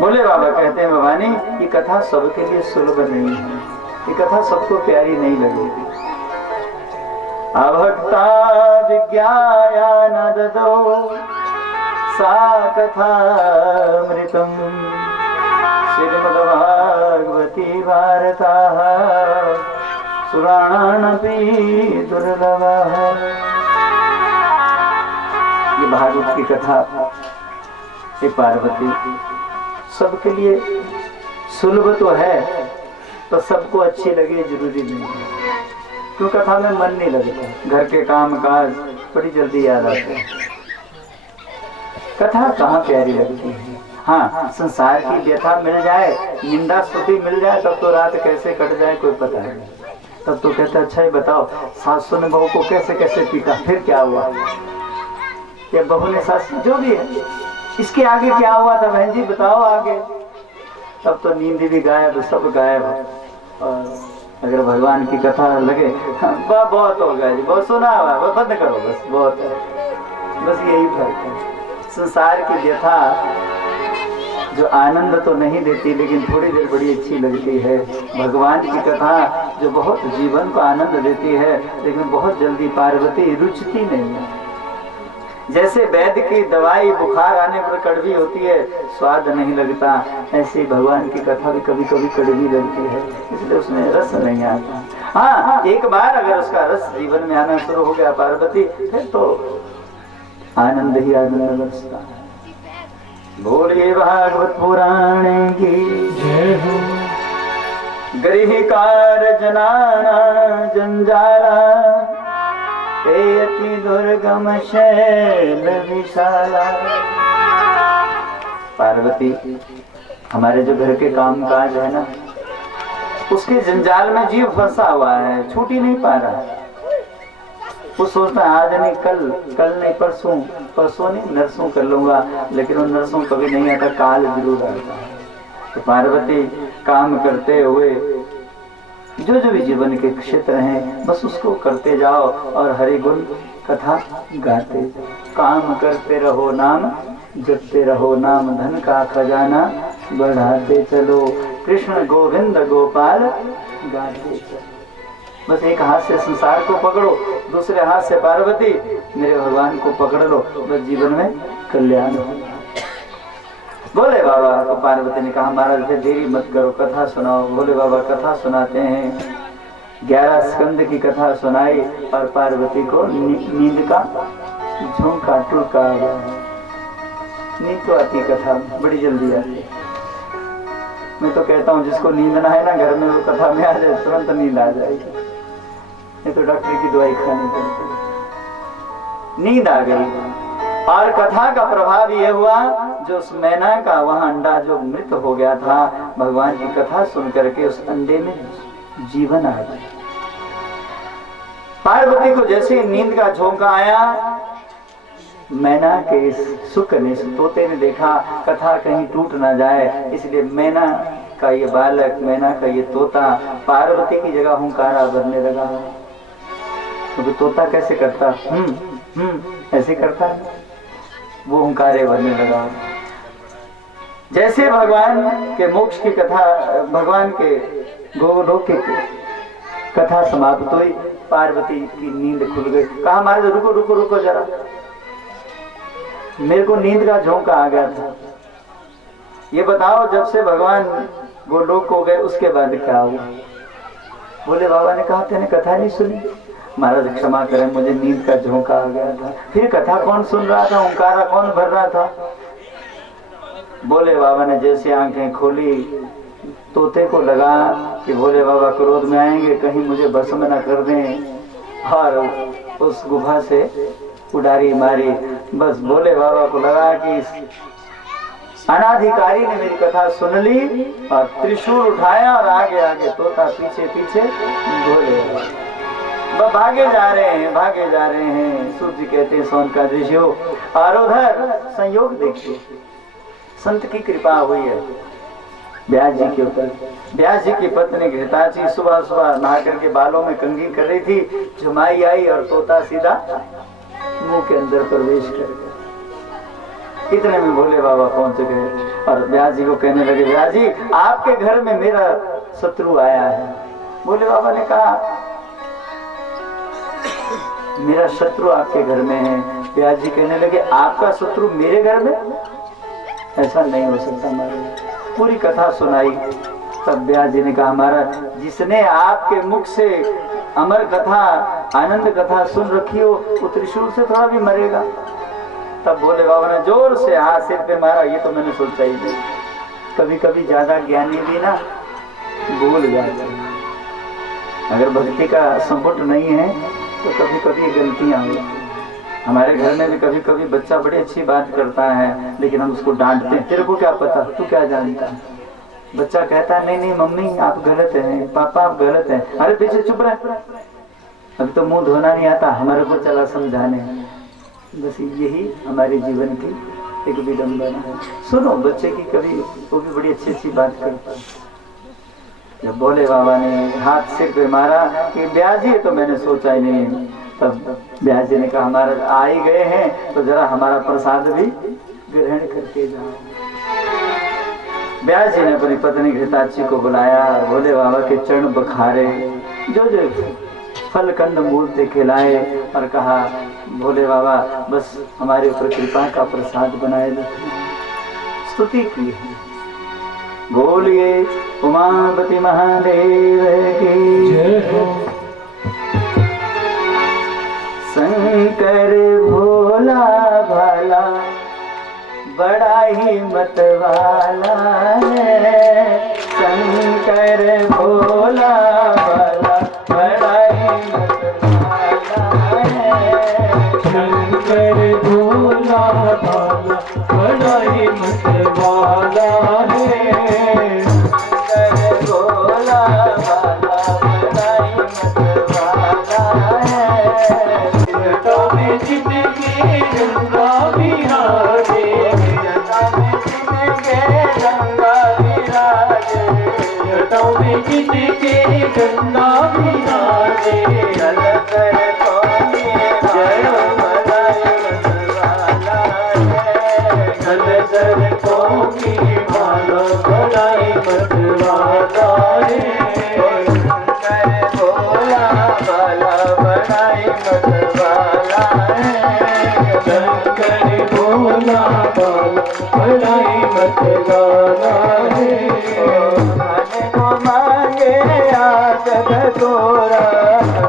बोले बाबा कहते हैं भवानी ये कथा सबके लिए सुलभ नहीं है, ये कथा सबको प्यारी नहीं लगेगी। अभक्ता विज्ञाया न ददो सा कथा मृतम श्रीमद्भागवती भारता सुराणानपि दुर्लभः। ये भागवत की कथा ये पार्वती सबके लिए सुलभ तो है, तो सबको अच्छी लगे जरूरी नहीं है, क्यों कथा में मन नहीं लगता। घर के काम काज बड़ी जल्दी याद आते हैं, कथा कहाँ प्यारी लगती है। हाँ संसार की व्यथा मिल जाए, निंदा स्तुति मिल जाए, तब तो रात कैसे कट जाए कोई पता नहीं। तब तो कहता अच्छा ही बताओ सासू ने बहू को कैसे कैसे पीटा, फिर क्या हुआ, या बहू ने सास, जो भी है इसके आगे क्या हुआ था बहन जी बताओ आगे। तब तो नींद भी गायब, सब गायब। और अगर भगवान की कथा लगे बहुत हो गया जी, बहुत सुना हुआ, बंद करो बस, बहुत है, बस यही फर्क है। संसार की व्यथा जो आनंद तो नहीं देती, लेकिन थोड़ी देर बड़ी अच्छी लगती है। भगवान की कथा जो बहुत जीवन को आनंद देती है, लेकिन बहुत जल्दी पार्वती रुचती नहीं है। जैसे वैद्य की दवाई बुखार आने पर कड़वी होती है, स्वाद नहीं लगता, ऐसे भगवान की कथा भी कभी कभी कड़वी लगती है, इसलिए उसमें रस नहीं आता। हाँ एक बार अगर उसका रस जीवन में आना शुरू हो गया पार्वती, फिर तो आनंद ही आनंद बरसता है। बोलिए भागवत पुराण की जय हो। गृह कार्य जनाना जंजाला अति दुर्गम शैल विशाला। पार्वती हमारे जो घर के काम काज है ना, उसके जंजाल में जीव फंसा हुआ है, छूट ही नहीं पा रहा है। वो सोचता है आज नहीं कल, कल नहीं परसों, परसों नहीं नरसों कर लूंगा, लेकिन वो नरसों कभी नहीं आता, काल जरूर आता है। तो पार्वती काम करते हुए जो जो भी जीवन के क्षेत्र हैं बस उसको करते जाओ और हरि गुण कथा गाते। काम करते रहो नाम जपते रहो नाम, धन का खजाना बढ़ाते चलो, कृष्ण गोविंद गोपाल गाते चलो। बस एक हाथ से संसार को पकड़ो, दूसरे हाथ से पार्वती मेरे भगवान को पकड़ लो, बस जीवन में कल्याण हो। बोले बाबा तो पार्वती ने कहा महाराज फिर देरी मत करो, कथा सुनाओ। बोले बाबा कथा सुनाते हैं। 11 स्कंद की कथा सुनाई और पार्वती को नींद का झोंका टूका आ गया। नींद तो आती कथा बड़ी जल्दी आती। मैं तो कहता हूँ जिसको नींद ना है ना घर में, वो कथा में आ जाए तुरंत नींद आ जाएगी, ये तो डॉक्टर की दवाई खानी पड़ती। नींद आ गई और कथा का प्रभाव ये हुआ जो उस मैना का वहां अंडा जो मृत हो गया था, भगवान की कथा सुन करके उस अंडे में जीवन आ गया। पार्वती को जैसे नींद का झोंका आया, मैना के सुख ने, तोते ने देखा कथा कहीं टूट ना जाए, इसलिए मैना का ये बालक, मैना का ये तोता पार्वती की जगह हुंकारा भरने लगा। तो तोता कैसे करता, ऐसे करता है, वो हुंकारे भरने लगा। जैसे भगवान के मोक्ष की कथा, भगवान के गोलोक की कथा समाप्त हुई, पार्वती की नींद खुल गई। कहा महाराज रुको रुको रुको जरा, मेरे को नींद का झोंका आ गया था, ये बताओ जब से भगवान गोलोक हो गए उसके बाद क्या हुआ। बोले बाबा ने कहा तेने कथा नहीं सुनी। महाराज क्षमा करें मुझे नींद का झोंका आ गया था। फिर कथा कौन सुन रहा था, हुंकारा कौन भर रहा था। बोले बाबा ने जैसे आंखें खोली, तोते को लगा कि भोले बाबा क्रोध में आएंगे, कहीं मुझे भस्म न कर दें, और उस गुफा से उडारी मारी। बस भोले बाबा को लगा कि इस अनाधिकारी ने मेरी कथा सुन ली और त्रिशूल उठाया और आगे आगे तोता पीछे पीछे भोले बाबा भागे जा रहे हैं। सूर्य जी कहते हैं सोन का दृश्य हो। और उधर संयोग देखिए, संत की कृपा हुई है व्यास जी के ऊपर। व्यास जी की पत्नी घृताची सुबह सुबह नहा करके बालों में कंघी कर रही थी, झुमाई आई और तोता सीधा मुंह के अंदर प्रवेश कर गया। इतने में भोले बाबा पहुंच गए और व्यास जी को कहने लगे, व्यास जी आपके घर में मेरा शत्रु आया है। भोले बाबा ने कहा, मेरा शत्रु आपके घर में है। व्यास जी कहने लगे, आपका शत्रु मेरे घर में? ऐसा नहीं हो सकता महाराज। पूरी कथा सुनाई। तब व्यास जी ने कहा, महाराज जिसने आपके मुख से अमर कथा आनंद कथा सुन रखी हो वो त्रिशूल से थोड़ा भी मरेगा। तब भोले बाबा ने जोर से हाथ सिर पे मारा। ये तो मैंने सोचा ही नहीं। कभी कभी ज्यादा ज्ञानी भी ना भूल जाते हैं। अगर भक्ति का संपुट नहीं है तो कभी कभी गलतियां होती हैं। हमारे घर में भी कभी कभी बच्चा बड़ी अच्छी बात करता है लेकिन हम उसको डांटते हैं, तेरे को क्या पता, तू क्या जानता है। बच्चा कहता है, नहीं नहीं मम्मी आप गलत हैं, पापा आप गलत हैं। अरे पीछे चुप रहे, अभी तो मुंह धोना नहीं आता, हमारे को चला समझाने। बस यही हमारे जीवन की एक विडंबना है। सुनो बच्चे की, कभी वो भी बड़ी अच्छी अच्छी बात करता है। जब भोले बाबा ने हाथ सिर पे मारा कि व्यास जी तो मैंने सोचा ही नहीं। तब व्यास जी ने कहा, महाराज आ ही गए हैं तो जरा हमारा प्रसाद भी ग्रहण करके जाओ। व्यास जी ने अपनी पत्नी घृताची को बुलाया, भोले बाबा के चरण बखारे, जो जो फल कंद मूल से खिलाए और कहा, भोले बाबा बस हमारे ऊपर कृपा का प्रसाद बनाए रखिए। स्तुति की है। बोलिए उमापति महादेव की जय हो। शंकर भोला भाला बड़ा ही मत वाला है। शंकर भोला भाला बड़ा ही मत वाला है। शंकर भोला भाला बड़ा ही मत वाला है। शंकर भोला भाला बड़ा ही मत वाला है। जटा में जिंदगी गंगा विराजे, जटा में जिंदगी गंगा विराजे, जटा में जिंदगी गंगा विराजे। जल कर कौनी जय मलाई मतवाला है। जल जल कौनी माला बड़ाई मतवाला है। शंकर भोला भाला बड़ाई मतवाला है। शंकर भोला भाला बड़ाई मतवाला है। खाने को मांगे आग धतूरा,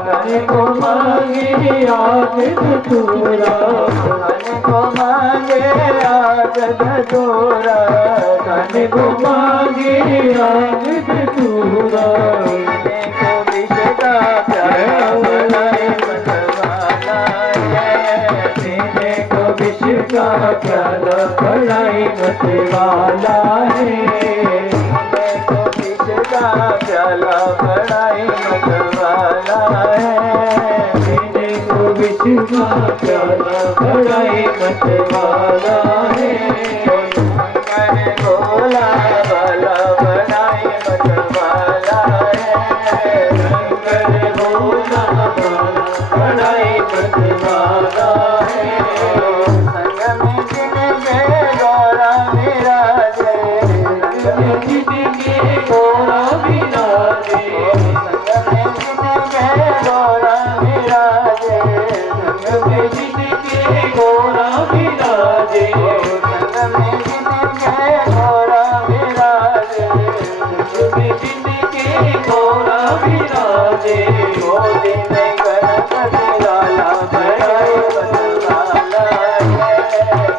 खाने को मांगे आग धतूरा, खाने को मांगे आग धतूरा, खाने को मांगे आग धतूरा। को विष का प्याला बनाए मतवाला है। पीने को विष का प्याला बड़ाई मतवाला है। को विष का प्याला बड़ाई मतवाला है। पीने को विष का प्याला बड़ाई मतवाला है। शंकर भोला भाला बड़ाई मतवाला है। शंकर भोला भाला बड़ाई मतवाला है। संग में जिनके गौरा विराजे, संग में जिनके गौरा विराजे, संग में जिनके गौरा विराजे, संग में जिनके गौरा विराजे, संग में जिनके गौरा विराजे, संग में जिनके गौरा विराजे। गोदी में गणपति लाला बड़ाई मतवाला है।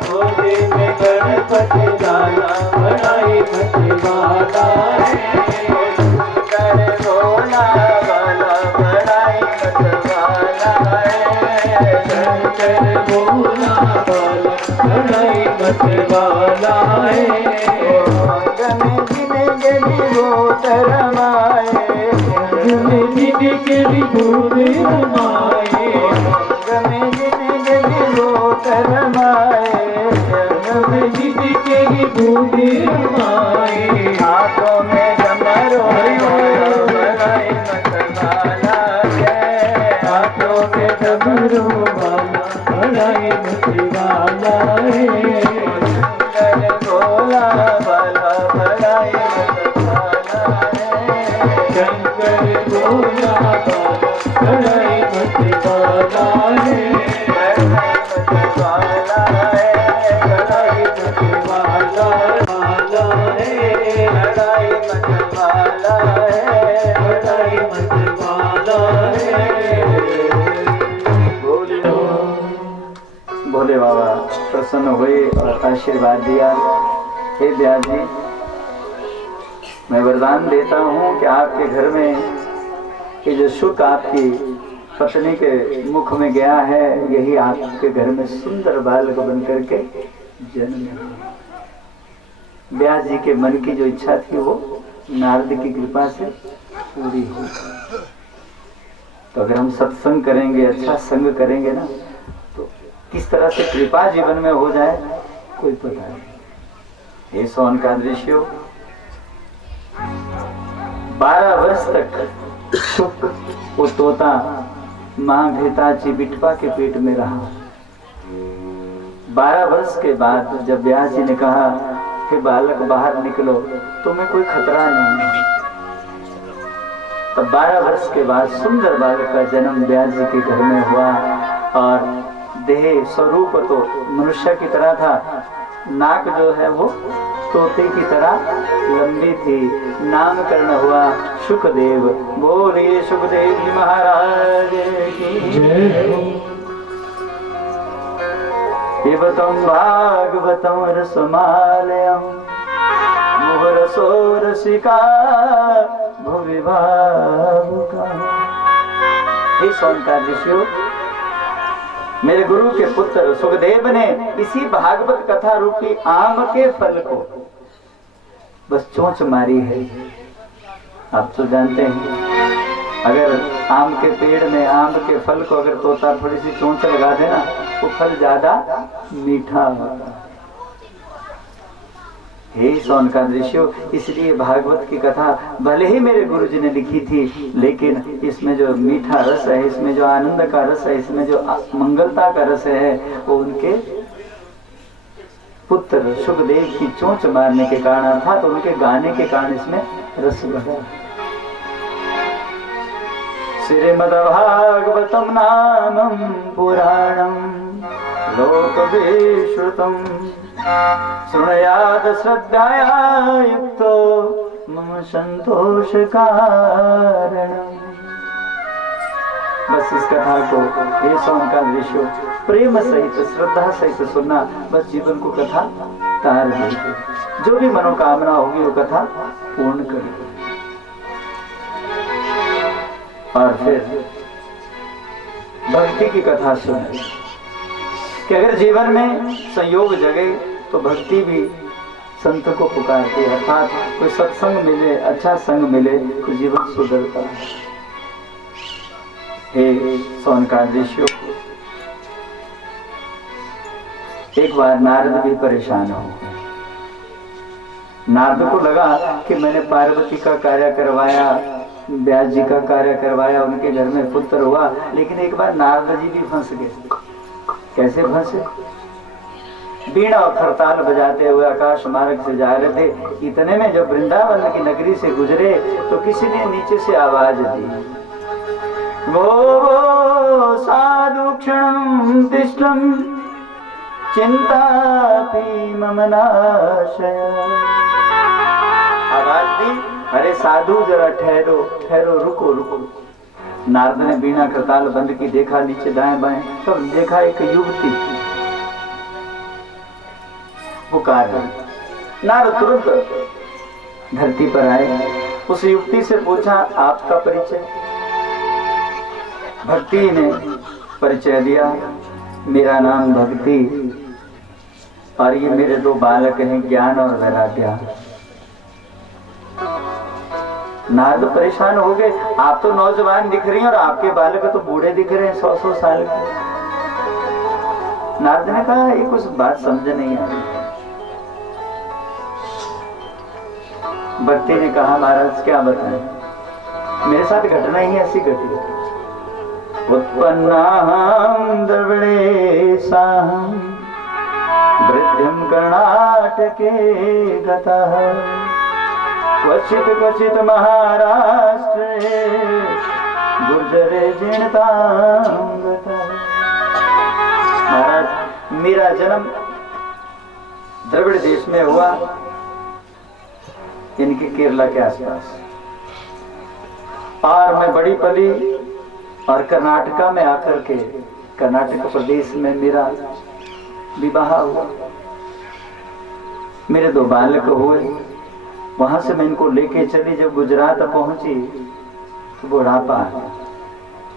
गोदी में गणपति लाला बड़ाई मतवाला है। शंकर भोला भाला बड़ाई मतवाला रमाए संग में जिनके भूत रमाए संग में जिनके भूत रमाए हाथों में डमरू बजाए मतवाला है हाथों में डमरू वाला बड़ाई मतवाला है शंकर भोला बाला बड़ाई मतवाला है शंकर भोला बाला बड़ाई मतवाला है मतवाला है बड़ाई मतवाला वाला है बड़ाई मतवाला है बड़ाई मतवाला है भोले बाबा प्रसन्न हुए और आशीर्वाद दिया। हे ब्यास जी, मैं वरदान देता हूँ कि आपके घर में ये जो सुख आपकी पत्नी के मुख में गया है, यही आपके घर में सुंदर बालक बन करके जन्म लेगा। ब्यास जी के मन की जो इच्छा थी वो नारद की कृपा से पूरी हो। तो अगर हम सत्संग करेंगे, अच्छा संग करेंगे ना, तो किस तरह से कृपा जीवन में हो जाए कोई पता नहीं। हे सोन का दृश्य 12 वर्ष तक सुख वो तोता माँ भेताची बिटवा के पेट में रहा। 12 वर्ष के बाद जब व्यास जी ने कहा कि बालक बाहर निकलो, तुम्हें कोई खतरा नहीं है, तब 12 वर्ष के बाद सुंदर बालक का जन्म व्यास जी के घर में हुआ। और देह स्वरूप तो मनुष्य की तरह था, नाक जो है वो तोते की तरह लंबी थी। नामकरण हुआ सुखदेव। बोलिए सुखदेव जी महाराज की जय हो। पिबतं भागवतं रसमालयं मुहुरसो रसिका भुवि भावुका। हे सोनकार ऋषियों, मेरे गुरु के पुत्र सुखदेव ने इसी भागवत कथा रूपी आम के फल को बस चोंच मारी है। आप तो जानते हैं, अगर आम के पेड़ में आम के फल को अगर तोता थोड़ी सी चोंच लगा दे ना, वो फल ज्यादा मीठा होता है। हे सोन का दृश्यो, इसलिए भागवत की कथा भले ही मेरे गुरु जी ने लिखी थी, लेकिन इसमें जो मीठा रस है, इसमें जो आनंद का रस है, इसमें जो मंगलता का रस है, वो उनके पुत्र सुखदेव की चोंच मारने के कारण, अर्थात तो उनके गाने के कारण इसमें रस बढ़ा। श्रीमद्भागवतं नामं पुराणं लोकविश्रुतं शृणुयाद श्रद्धया युक्तो मम संतोष कारणम्। बस इस कथा को हे सोन का दृश्य प्रेम सहित श्रद्धा सहित सुनना, बस जीवन को कथा तार देगी। जो भी मनोकामना होगी वो कथा पूर्ण करेगी। और फिर भक्ति की कथा सुने कि अगर जीवन में संयोग जगे तो भक्ति भी संत को पुकारती है, अर्थात कोई सत्संग मिले, अच्छा संग मिले तो जीवन सुधरता है। हे सोन का दृश्य, एक बार नारद भी परेशान हो। नारद को लगा कि मैंने पार्वती का कार्य करवाया, व्यास जी का कार्य करवाया, उनके घर में पुत्र हुआ, लेकिन एक बार नारद जी भी फंस गए। कैसे फंसे? बीड़ा और खरताल बजाते हुए आकाश मार्ग से जा रहे थे। इतने में जब वृंदावन की नगरी से गुजरे तो किसी ने नीचे से आवाज दी, वो साधु क्षणं तिष्ठं चिंतापि मम नाशय। आवाज दी, अरे साधु जरा ठहरो ठहरो, रुको रुको। नारद ने बीणा करताल बंद की, देखा नीचे दाएं बाएं, तब देखा एक युवती पुकार रही। नारद तुरंत धरती पर आए, उस युवती से पूछा आपका परिचय। भक्ति ने परिचय दिया, मेरा नाम भक्ति और ये मेरे 2 बालक हैं, ज्ञान और वैराग्य। नारद परेशान हो गए, आप तो नौजवान दिख रही हैं और आपके बालक तो बूढ़े दिख रहे हैं 100-100 साल के। नारद ने कहा ये कुछ बात समझ नहीं आ रही। भक्ति ने कहा महाराज क्या बताएं, मेरे साथ घटना ही ऐसी घटी। उत्पन्नाहं द्रविड़ेशाहं वृद्धिं कर्णाटके गतः क्वचित् क्वचित् महाराष्ट्रे गुर्जरे जीर्णतां गतः। महाराज मेरा जन्म द्रविड़ देश में हुआ, इनके केरला के आसपास, और मैं बड़ी पली और कर्नाटका में आकर के कर्नाटक प्रदेश में मेरा विवाह हुआ, मेरे 2 बालक हुए। वहां से मैं इनको लेके चली, जब गुजरात पहुंची तो बुढ़ापा आ गया,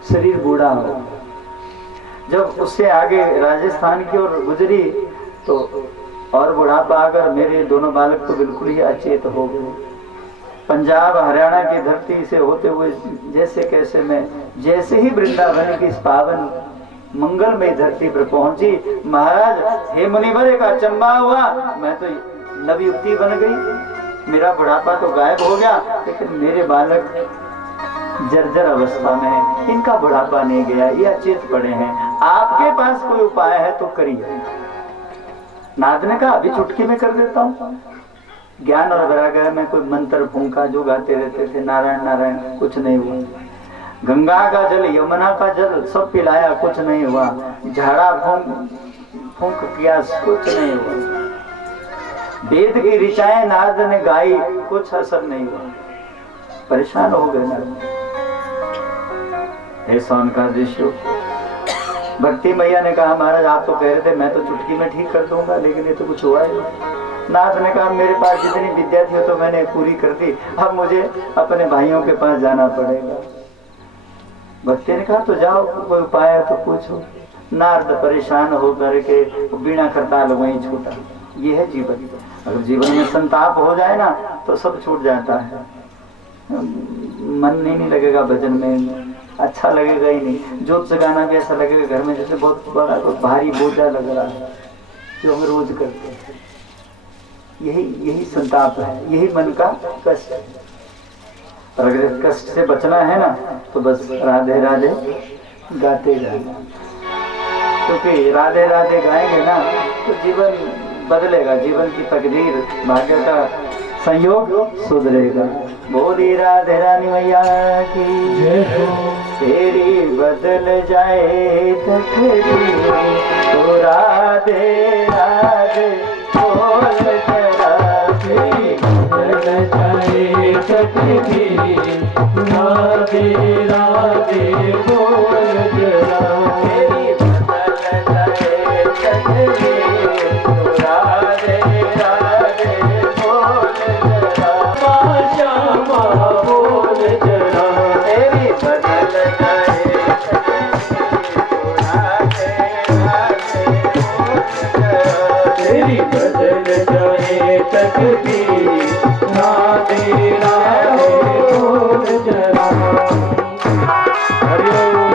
शरीर बूढ़ा हो। जब उससे आगे राजस्थान की ओर गुजरी तो और बुढ़ापा आकर मेरे दोनों बालक तो बिल्कुल ही अचेत हो गए। पंजाब हरियाणा की धरती से होते हुए जैसे कैसे मैं जैसे ही वृंदावन की इस पावन मंगलमय धरती पर पहुंची, महाराज हे मुनिवर एक अचंबा हुआ, मैं तो नवयुवती बन गई, मेरा बुढ़ापा तो गायब हो गया, लेकिन मेरे बालक जर्जर अवस्था में है, इनका बुढ़ापा नहीं गया, ये अचेत पड़े हैं, आपके पास कोई उपाय है तो करिए। नारद ने कहा अभी चुटकी में कर देता हूँ। ज्ञान और वैराग्य में कोई मंत्र फूंका जो गाते रहते थे नारायण नारायण, कुछ नहीं हुआ। गंगा का जल यमुना का जल सब पिलाया, कुछ नहीं हुआ। झाड़ा फूंक किया, कुछ नहीं हुआ। वेद की ऋचाएं नारद ने गाई, कुछ असर नहीं हुआ। परेशान हो गए नारद। ऐसा उनका दृश्य। भक्ति मैया ने कहा महाराज आप तो कह रहे थे मैं तो चुटकी में ठीक कर दूंगा, लेकिन ये तो कुछ हुआ ही नहीं। नारद ने कहा मेरे पास जितनी विद्या थी तो मैंने पूरी कर दी, अब मुझे अपने भाइयों के पास जाना पड़ेगा। भक्ति ने कहा तो जाओ, कोई उपाय है तो पूछो। नारद परेशान होकर के बिना करताल वहीं छूटा। ये है जीवन। अगर जीवन में संताप हो जाए ना तो सब छूट जाता है, मन नहीं लगेगा भजन में, अच्छा लगेगा ही नहीं। जोत जगाना भी ऐसा लगेगा घर में जैसे बहुत बड़ा तो भारी बोझा लग रहा है, जो हम रोज करते हैं। यही संताप है, यही मन का कष्ट है। और अगर कष्ट से बचना है ना तो बस राधे राधे गाते जाना, क्योंकि राधे राधे गाएंगे ना तो जीवन बदलेगा, जीवन की तकदीर भाग्य का संयोग सुधरेगा। बोली राधे रानी मैया की तेरी बदल जाए तकदीर, तो राधे राधे बोल जरा, तेरी बदल जाए तकदीर, राधे राधे बोल जरा, तेरी बदल जाए तकदीर, तो राधे राधे बोल जरा, श्यामा बोल जरा, तेरी बदल जाए तेरी बदल जाए तकदीर, राधे राधे बोल जरा। हरि ओम।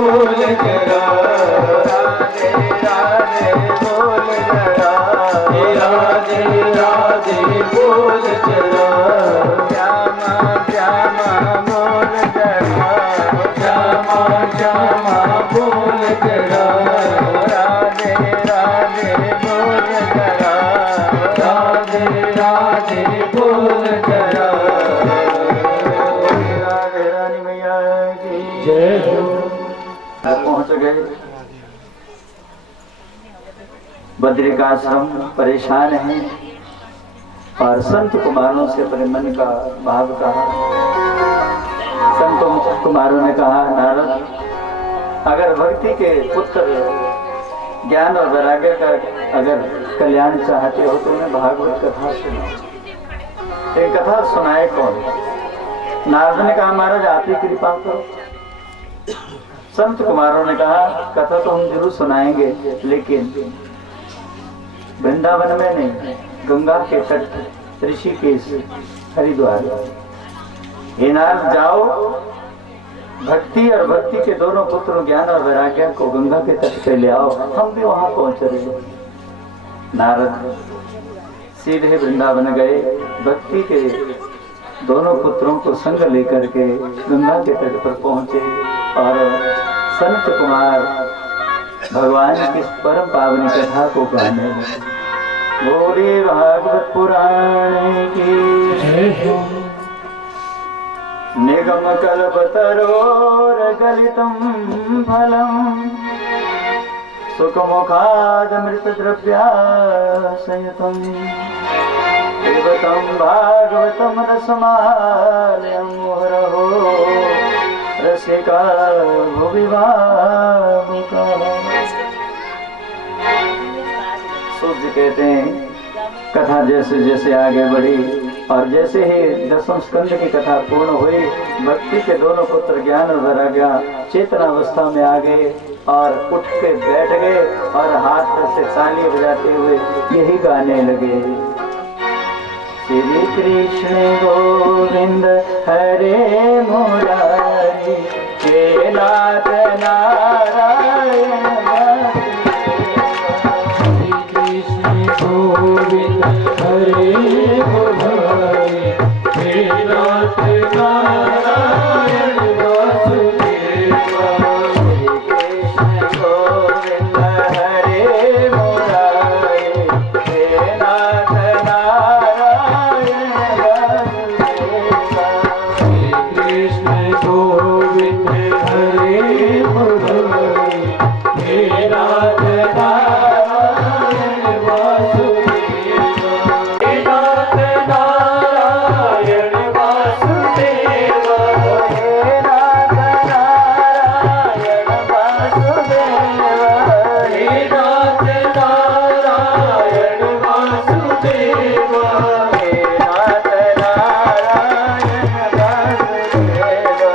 बोल जरा, राधे राधे बोल जरा, राधे राधे बोल जरा, श्यामा श्यामा बोल जरा, श्यामा श्यामा बोल जरा, राधे राधे बोल जरा, राधे राधे बोल जरा। राधे रानी मैया की जय हो। पहुंच गए बद्रिकाश्रम, परेशान हैं और संत कुमारों से अपने मन का भाव कहा। संत कुमारों ने कहा, नारद, अगर भक्ति के पुत्र ज्ञान और वैराग्य का अगर कल्याण चाहते हो तो उन्हें भागवत कथा सुनाओ। ये कथा सुनाए कौन? नारद ने कहा, महाराज आप ही कृपा करो। संत कुमारों ने कहा, कथा तो हम जरूर सुनाएंगे, लेकिन वृंदावन में नहीं, गंगा के तट ऋषिकेश हरिद्वार। हे नारद, जाओ भक्ति और भक्ति के दोनों पुत्रों ज्ञान और वैराग्य को गंगा के तट पे ले आओ, हम भी वहां पहुंच रहे हैं। नारद सीधे वृंदावन गए, भक्ति के दोनों पुत्रों को संग लेकर के गंगा के तट पर पहुंचे और संत कुमार भगवान की परम पावनी कथा को गाने लगे। बोले भागवत पुराण की निगम कल्पतरोर गलितम फलम सुखमुखाद मृत द्रव्याशयतम देवतम भागवतम रसमालयं मुहुरहो रसिका भुवि भावुका। सूर्य कहते हैं, कथा जैसे जैसे आगे बढ़ी और जैसे ही दसम स्कंद की कथा पूर्ण हुई, भक्ति के दोनों पुत्र ज्ञान और वैराग्य चेतनावस्था में आ गए और उठ के बैठ गए और हाथ से ताली बजाते हुए यही गाने लगे। श्री कृष्ण गोविंद हरे मुरारी, हे नाथ नारायण श्री कृष्ण गोविंद हरे मुरारी, हे नाथ नारायण वासुदेवा। कृष्ण गोविंद हरे मुरारी, हे नाथ नारायण वासुदेवा। कृष्ण गोविंद हरे मुरारी, हे नाथ नारायण वासुदेवा। हे नाथ नारायण वासुदेवा। हे नाथ नारायण वासुदेवा। हे नाथ नारायण वासुदेवा। हे नाथ नारायण वासुदेवा।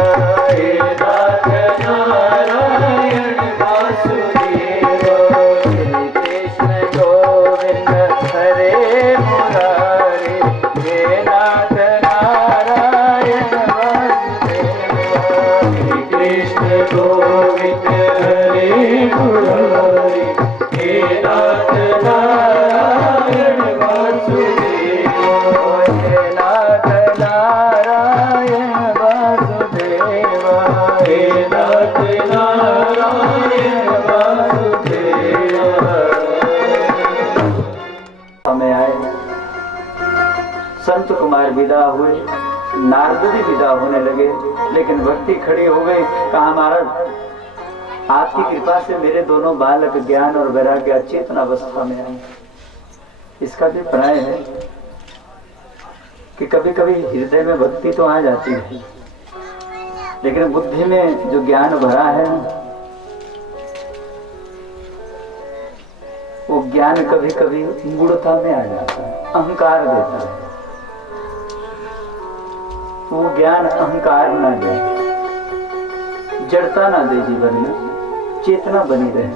हे नाथ नारायण वासुदेवा। श्री कृष्ण गोविंद हरे मुरारी, हे नाथ नारायण वासुदेवा। श्री कृष्ण गोविंद हरे मुरारी, हे नाथ नारायण वासुदेवा। हे नाथ नारायण वासुदेवा। हे नाथ नारायण वासुदेवा। हमें आए संत कुमार विदा हुए, नारद भी विदा होने लगे, लेकिन भक्ति खड़ी हो गई। कहा, महाराज आपकी कृपा से मेरे दोनों बालक ज्ञान और वैराग्य अचेतन अवस्था में आए। इसका भी प्राय है कि कभी कभी हृदय में भक्ति तो आ जाती है, लेकिन बुद्धि में जो ज्ञान भरा है वो ज्ञान कभी कभी मूढ़ता में आ जाता है, अहंकार देता है। वो ज्ञान अहंकार ना दे, जड़ता ना दे, जीवन में चेतना बनी रहे।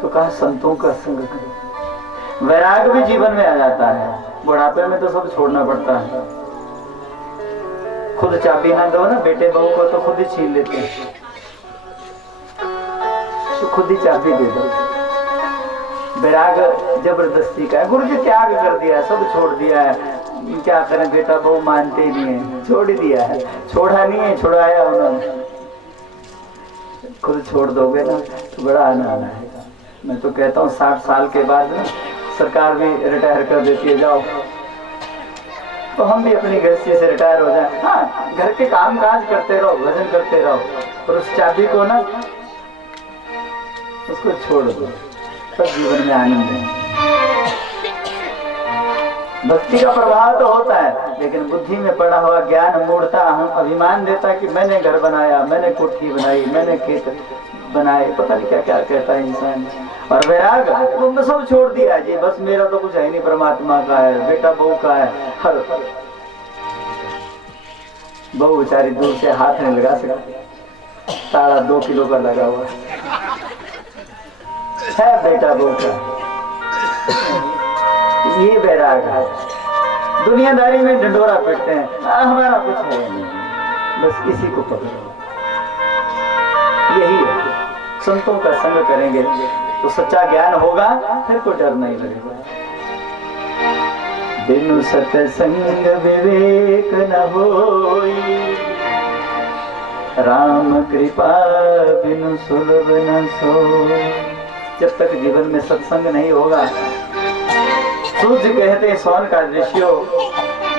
तो कहा संतों का संग करो। वैराग भी जीवन में आ जाता है। बुढ़ापे में तो सब छोड़ना पड़ता है। खुद चाबी ना दो ना बेटे बहू को तो खुद ही छीन लेते हैं। खुद ही चाबी दे दो। वैराग जबरदस्ती का है। गुरु जी त्याग कर दिया, सब छोड़ दिया है, क्या करें बेटा, बहु मानते ही नहीं है, छोड़ ही दिया है। छोड़ा नहीं है, छुड़ाया उन्होंने। खुद छोड़ दोगे ना तो बड़ा आनंद आएगा। मैं तो कहता हूँ 60 साल के बाद ना सरकार भी रिटायर कर देती है, जाओ, तो हम भी अपनी गृहस्थी से रिटायर हो जाए। हाँ, घर के काम काज करते रहो, भजन करते रहो, और उस चाबी को ना उसको छोड़ दो, सब जीवन में आनंद है। भक्ति का प्रभाव तो होता है, लेकिन बुद्धि में पड़ा हुआ ज्ञान मूढ़ता, हम अभिमान देता कि मैंने घर बनाया, मैंने कोठी बनाई, मैंने खेत बनाए, पता नहीं क्या क्या कहता है इंसान। और वैराग वो सब छोड़ दिया जी, बस मेरा तो कुछ है नहीं, परमात्मा का है, बेटा बहू का है। हर बहू बेचारी दूर से हाथ नहीं लगा सकती, ताला 2 किलो का लगा हुआ है बेटा बहू का। ये वैराग है। दुनियादारी में ढंढोरा पीटते हैं, हमारा कुछ है नहीं, बस इसी को पकड़ो। यही है, संतों का संग करेंगे तो सच्चा ज्ञान होगा, फिर कोई डर नहीं लगेगा। बिनु सत्संग विवेक न होई, राम कृपा बिनु सुलभ न सोई। जब तक जीवन में सत्संग नहीं होगा, सूर्य कहते हैं सौन का दृश्यो,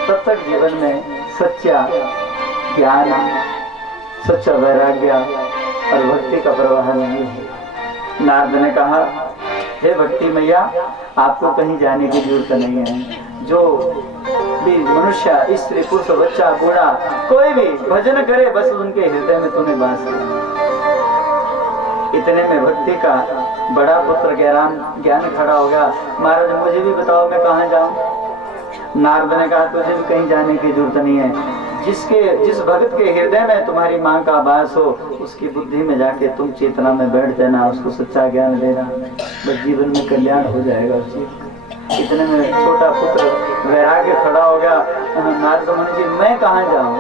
तब तक जीवन में सच्चा ज्ञान, सच्चा वैराग्य और भक्ति का प्रवाह नहीं है। नारद ने कहा, हे भक्ति मैया, आपको कहीं जाने की जरूरत नहीं है। जो भी मनुष्य, स्त्री, पुरुष, बच्चा, बूढ़ा, कोई भी भजन करे, बस उनके हृदय में तुम्हें बास करना। इतने में भक्ति का बड़ा पुत्र ज्ञान खड़ा हो गया। महाराज मुझे भी बताओ, मैं कहाँ जाऊं? नारद ने कहा, तुझे भी कहीं जाने की जरूरत नहीं है। जिस भक्त के हृदय में तुम्हारी माँ का वास हो, उसकी बुद्धि में जाके तुम चेतना में बैठ जाना, उसको सच्चा ज्ञान देना, बस जीवन में कल्याण हो जाएगा उस चीज का। इतने में छोटा पुत्र वैराग्य खड़ा हो गया। नारद मुनि जी, मैं कहाँ जाऊं?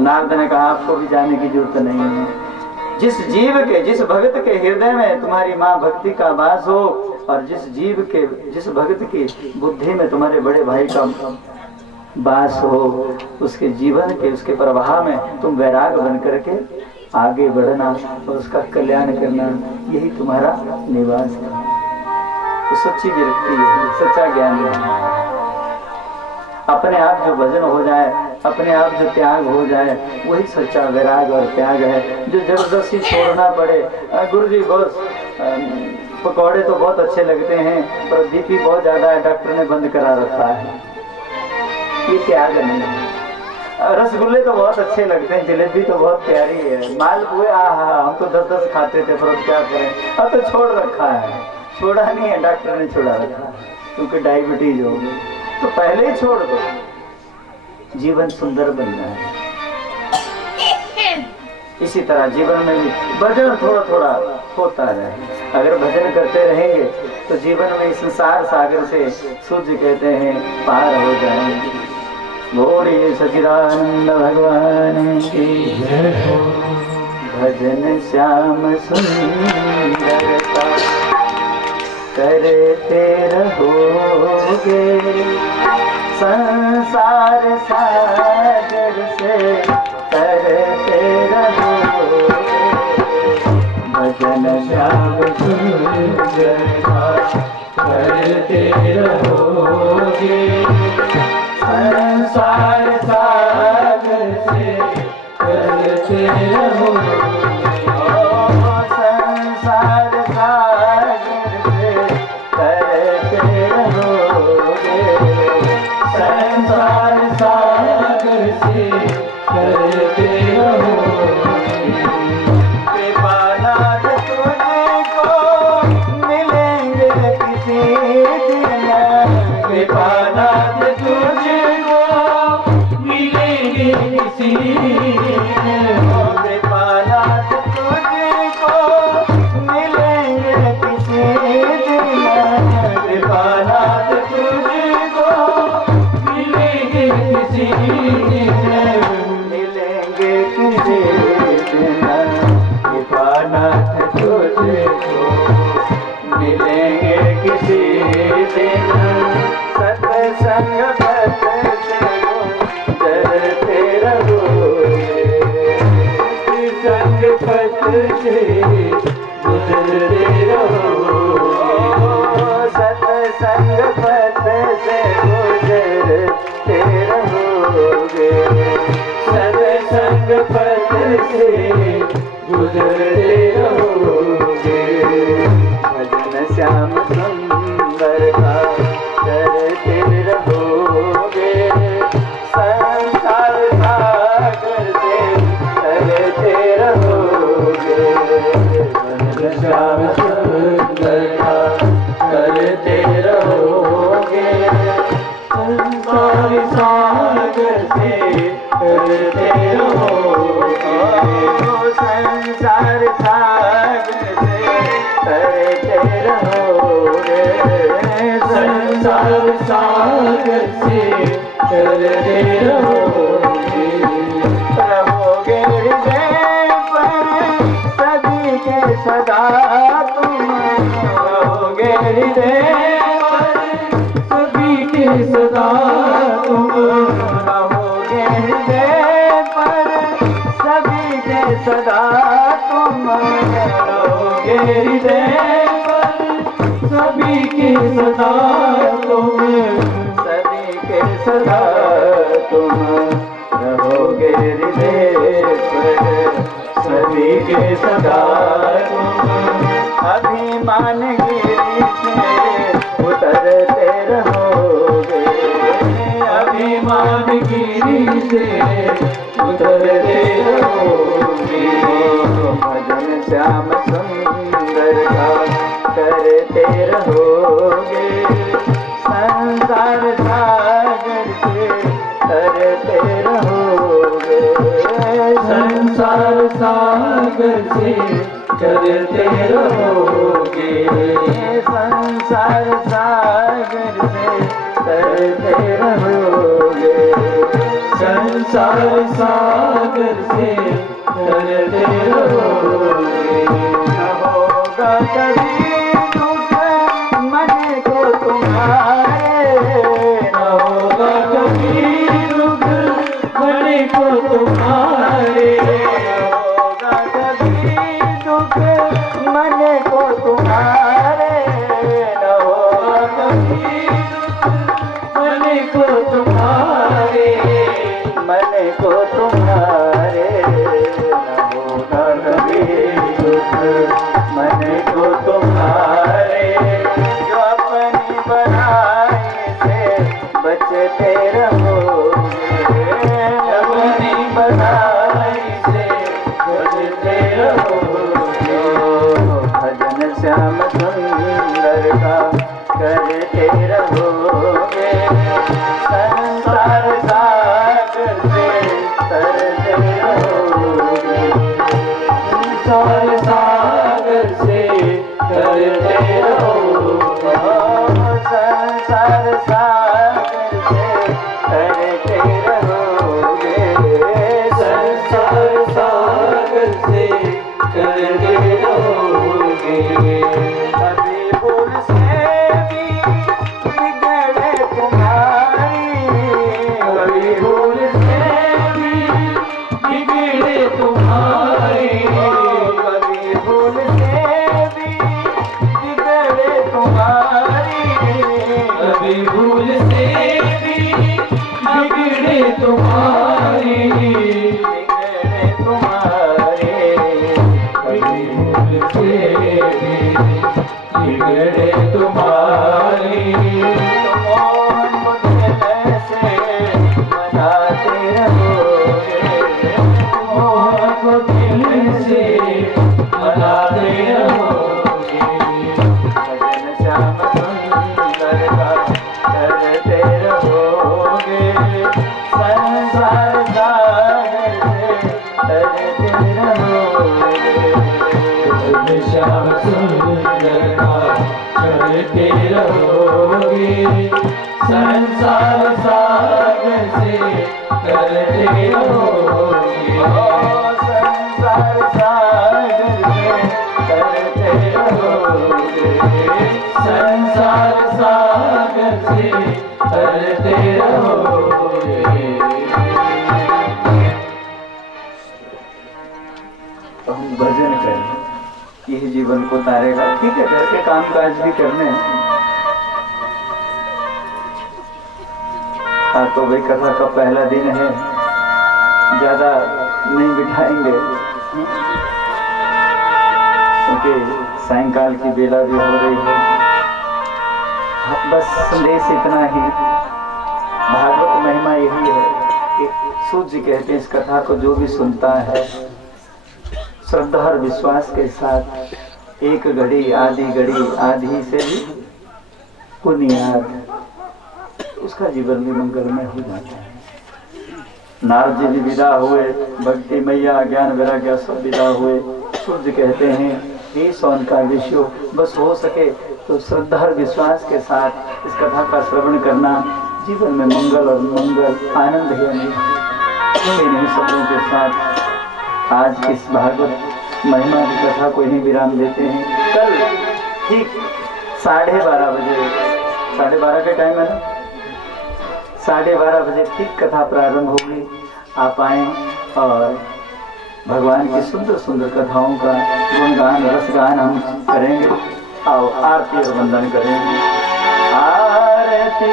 नारद ने कहा, आपको भी जाने की जरूरत नहीं है। जिस जीव के, जिस भक्त के हृदय में तुम्हारी माँ भक्ति का वास हो, और जिस भक्त की बुद्धि में तुम्हारे बड़े भाई का वास हो, उसके जीवन के, उसके प्रवाह में तुम वैराग बन करके आगे बढ़ना और उसका कल्याण करना, यही तुम्हारा निवास है। तो सच्ची विरक्ति है, सच्चा ज्ञान है। अपने आप जो भजन हो जाए, अपने आप जो त्याग हो जाए, वही सच्चा वैराग और त्याग है, जो जबरदस्ती छोड़ना पड़े। गुरु जी, बस पकौड़े तो बहुत अच्छे लगते हैं, पर बीपी बहुत ज्यादा है, डॉक्टर ने बंद करा रखा है, ये त्याग नहीं है। रसगुल्ले तो बहुत अच्छे लगते हैं, जलेबी तो बहुत प्यारी है, मालपुए हम तो 10-10 खाते थे, पर क्या करें, अब तो छोड़ रखा है। छोड़ा नहीं है, डॉक्टर ने छोड़ा रखा है, क्योंकि डायबिटीज हो गई, तो पहले ही छोड़ दो। जीवन सुंदर बनना है। इसी तरह जीवन में भी भजन थोड़ा थोड़ा होता रहे। अगर भजन करते रहेंगे तो जीवन में संसार सागर से सूर्य कहते हैं पार हो जाएंगे। बोलिए सच्चिदानंद भगवान की जय हो। भजन श्याम सुंदरता करते रहोगे, संसार सागर से करते रहोगे। भजन श्याम सुंदरता करते रहोगे, संसार सागर से करते रहोगे। संसार सागर से करते रहोगे, संसार सागर से करते रहोगे। कृपानाथ तुझको मिलेंगे किसी दिन, कृपानाथ तुझको मिलेंगे किसी दिन, कृपानाथ तुझको मिलेंगे किसी दिन, कृपानाथ तुझको मिलेंगे किसी दिन, मिलेंगे किसी दिन, कृपानाथ तुझको सत्संग पथ से गुजरते रहोगे, सत्संग पथ से गुजरते रहोगे, सत्संग पथ से गुजरते रहोगे। भजन श्याम सुंदर का करते रहोगे, संसार सागर से तरते रहोगे, भजन श्याम सुंदर का करते रहोगे, संसार सागर से तरते रहोगे, संसार सागर से तरते रहोगे, संसार सागर से तरते रहोगे। रहोगे हृदय पर सदी के सदा तुम, रहोगे हृदय पर सभी के सदा तुम, रहोगे हृदय पर सभी के सदा तुम, रहोगे हृदय पर सभी के सदा तुम, सभी के सदा तुम, रहोगे हृदय पर सभी के सदा तुम। अभिमान गिरी से उतरते रहोगे, अभिमान गिरी से उतरते रहोगे, भजन श्याम सुंदर का करते रहोगे, संसार सागर से तरते रहोगे, संसार सागर से चलते रहोगे, संसार सागर से तरते रहोगे, संसार सागर से चलते रहोगे। न होगा कभी दुख मन को तुम्हारे, न होगा कभी दुख मन को तुम्हारे, होगा कभी दुख मन को तुम्हारे, न होगा कभी मन को तुम्हारे, मन को तुम्हारे, न होगा कभी दुख मन को तुम्हारे, जो अपनी बनाई से बचते रहोगे, अपनी बनाई से बचते रहोगे, भजन श्याम सुंदर का करते रहोगे, संसार सागर से तरते रहोगे, संसार सागर से तरते रहोगे, संसार सागर से तरते रहोगे, संसार सागर से तरते रहोगे। कभी भूल से भी बिगड़े तुम्हारी, कभी भूल से भी बिगड़े तुम्हारे, कभी भूल से भी बिगड़े तुम्हारी, कभी भूल से भी बिगड़े तुम्हारे, बिगड़े तुम्हारे, कभी भूल से भी बिगड़े तुम्हारे, मोहन मुझे से मनाते रहोगे, मोह को दिल से मनाते रहोगे, भजन श्याम सुंदर का करते रहोगे, संसार सागर से तरते रहोगे, श्याम सुंदर का चलते रहोगे, संसार सागर से करते रहोगे, संसार सागर से तरते रहोगे, संसार सागर से तरते रहोगे। तो हम भजन करें, यही जीवन को तारेगा। ठीक है, घर के काम काज भी करने तो भाई कथा का पहला दिन है, ज्यादा नहीं बिठाएंगे क्योंकि सायंकाल की बेला भी हो रही है। बस संदेश इतना ही, भागवत महिमा यही है कि सूत जी कहते हैं इस कथा को जो भी सुनता है श्रद्धा और विश्वास के साथ एक घड़ी आधी से भी पुनियाद, उसका जीवन भी मंगलमय हो जाता है। नारद जी भी विदा हुए, भक्ति मैया ज्ञान वैराग्य सब विदा हुए। सूर्य कहते हैं ये सौन का विषय, बस हो सके तो श्रद्धा और विश्वास के साथ इस कथा का श्रवण करना, जीवन में मंगल और मंगल आनंद ही इन्हीं शब्दों के साथ आज इस भागवत महिमा की कथा को यहीं विराम देते हैं। कल ठीक 12:30 बजे, 12:30 का टाइम है ना, 12:30 बजे ठीक कथा प्रारंभ होगी। आप आए और भगवान की सुंदर सुंदर कथाओं का गुणगान रसगान हम करेंगे और आरती और वंदन करेंगे। आरती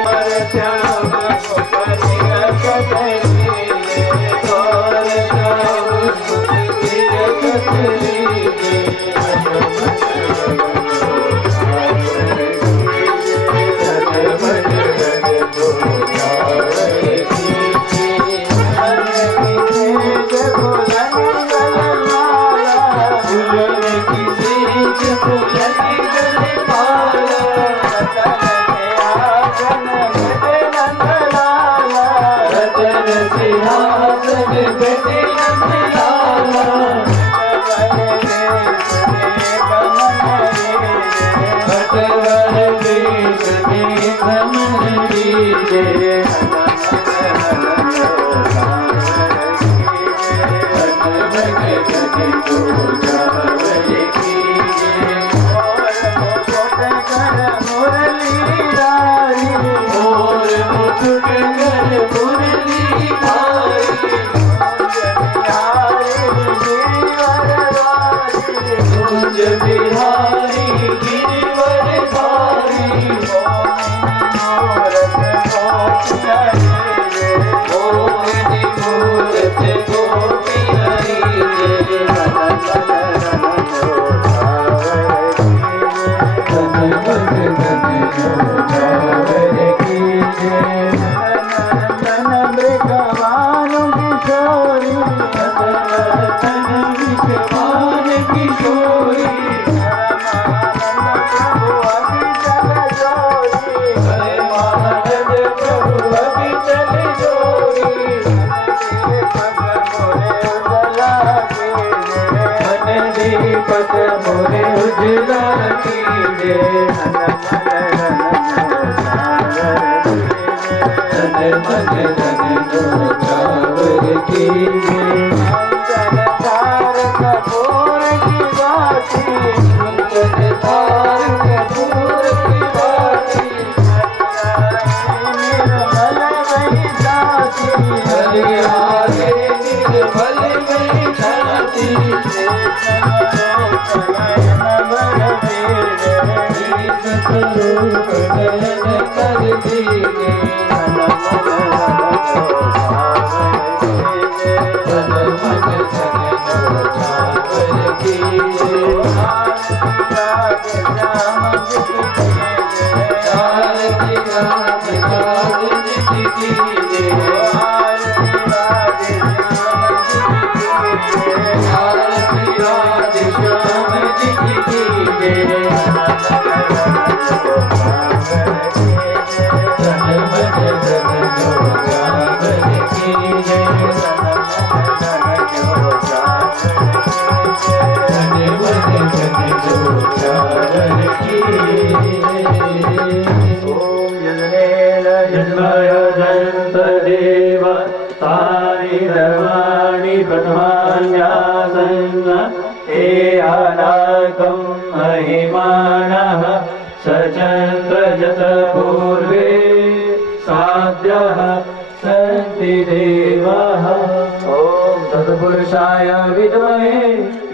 तत्पुरुषाय विद्महे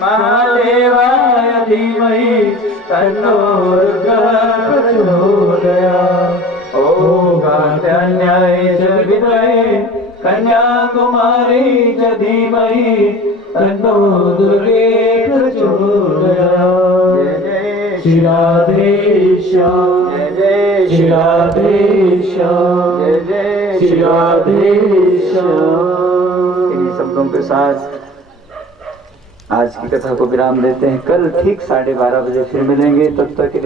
महादेवाय धीमहि तन्नो रुद्रः प्रचोदयात्। ॐ कात्यायनाय च विद्महे कन्याकुमारी च धीमहि तन्नो दुर्गे प्रचोदयात्। जय जय श्री राधे श्याम, जय जय श्री राधे श्याम, जय जय श्री राधे श्याम। इन्हीं शब्दों के साथ आज की कथा को विराम देते हैं। कल ठीक 12:30 बजे फिर मिलेंगे। तब तक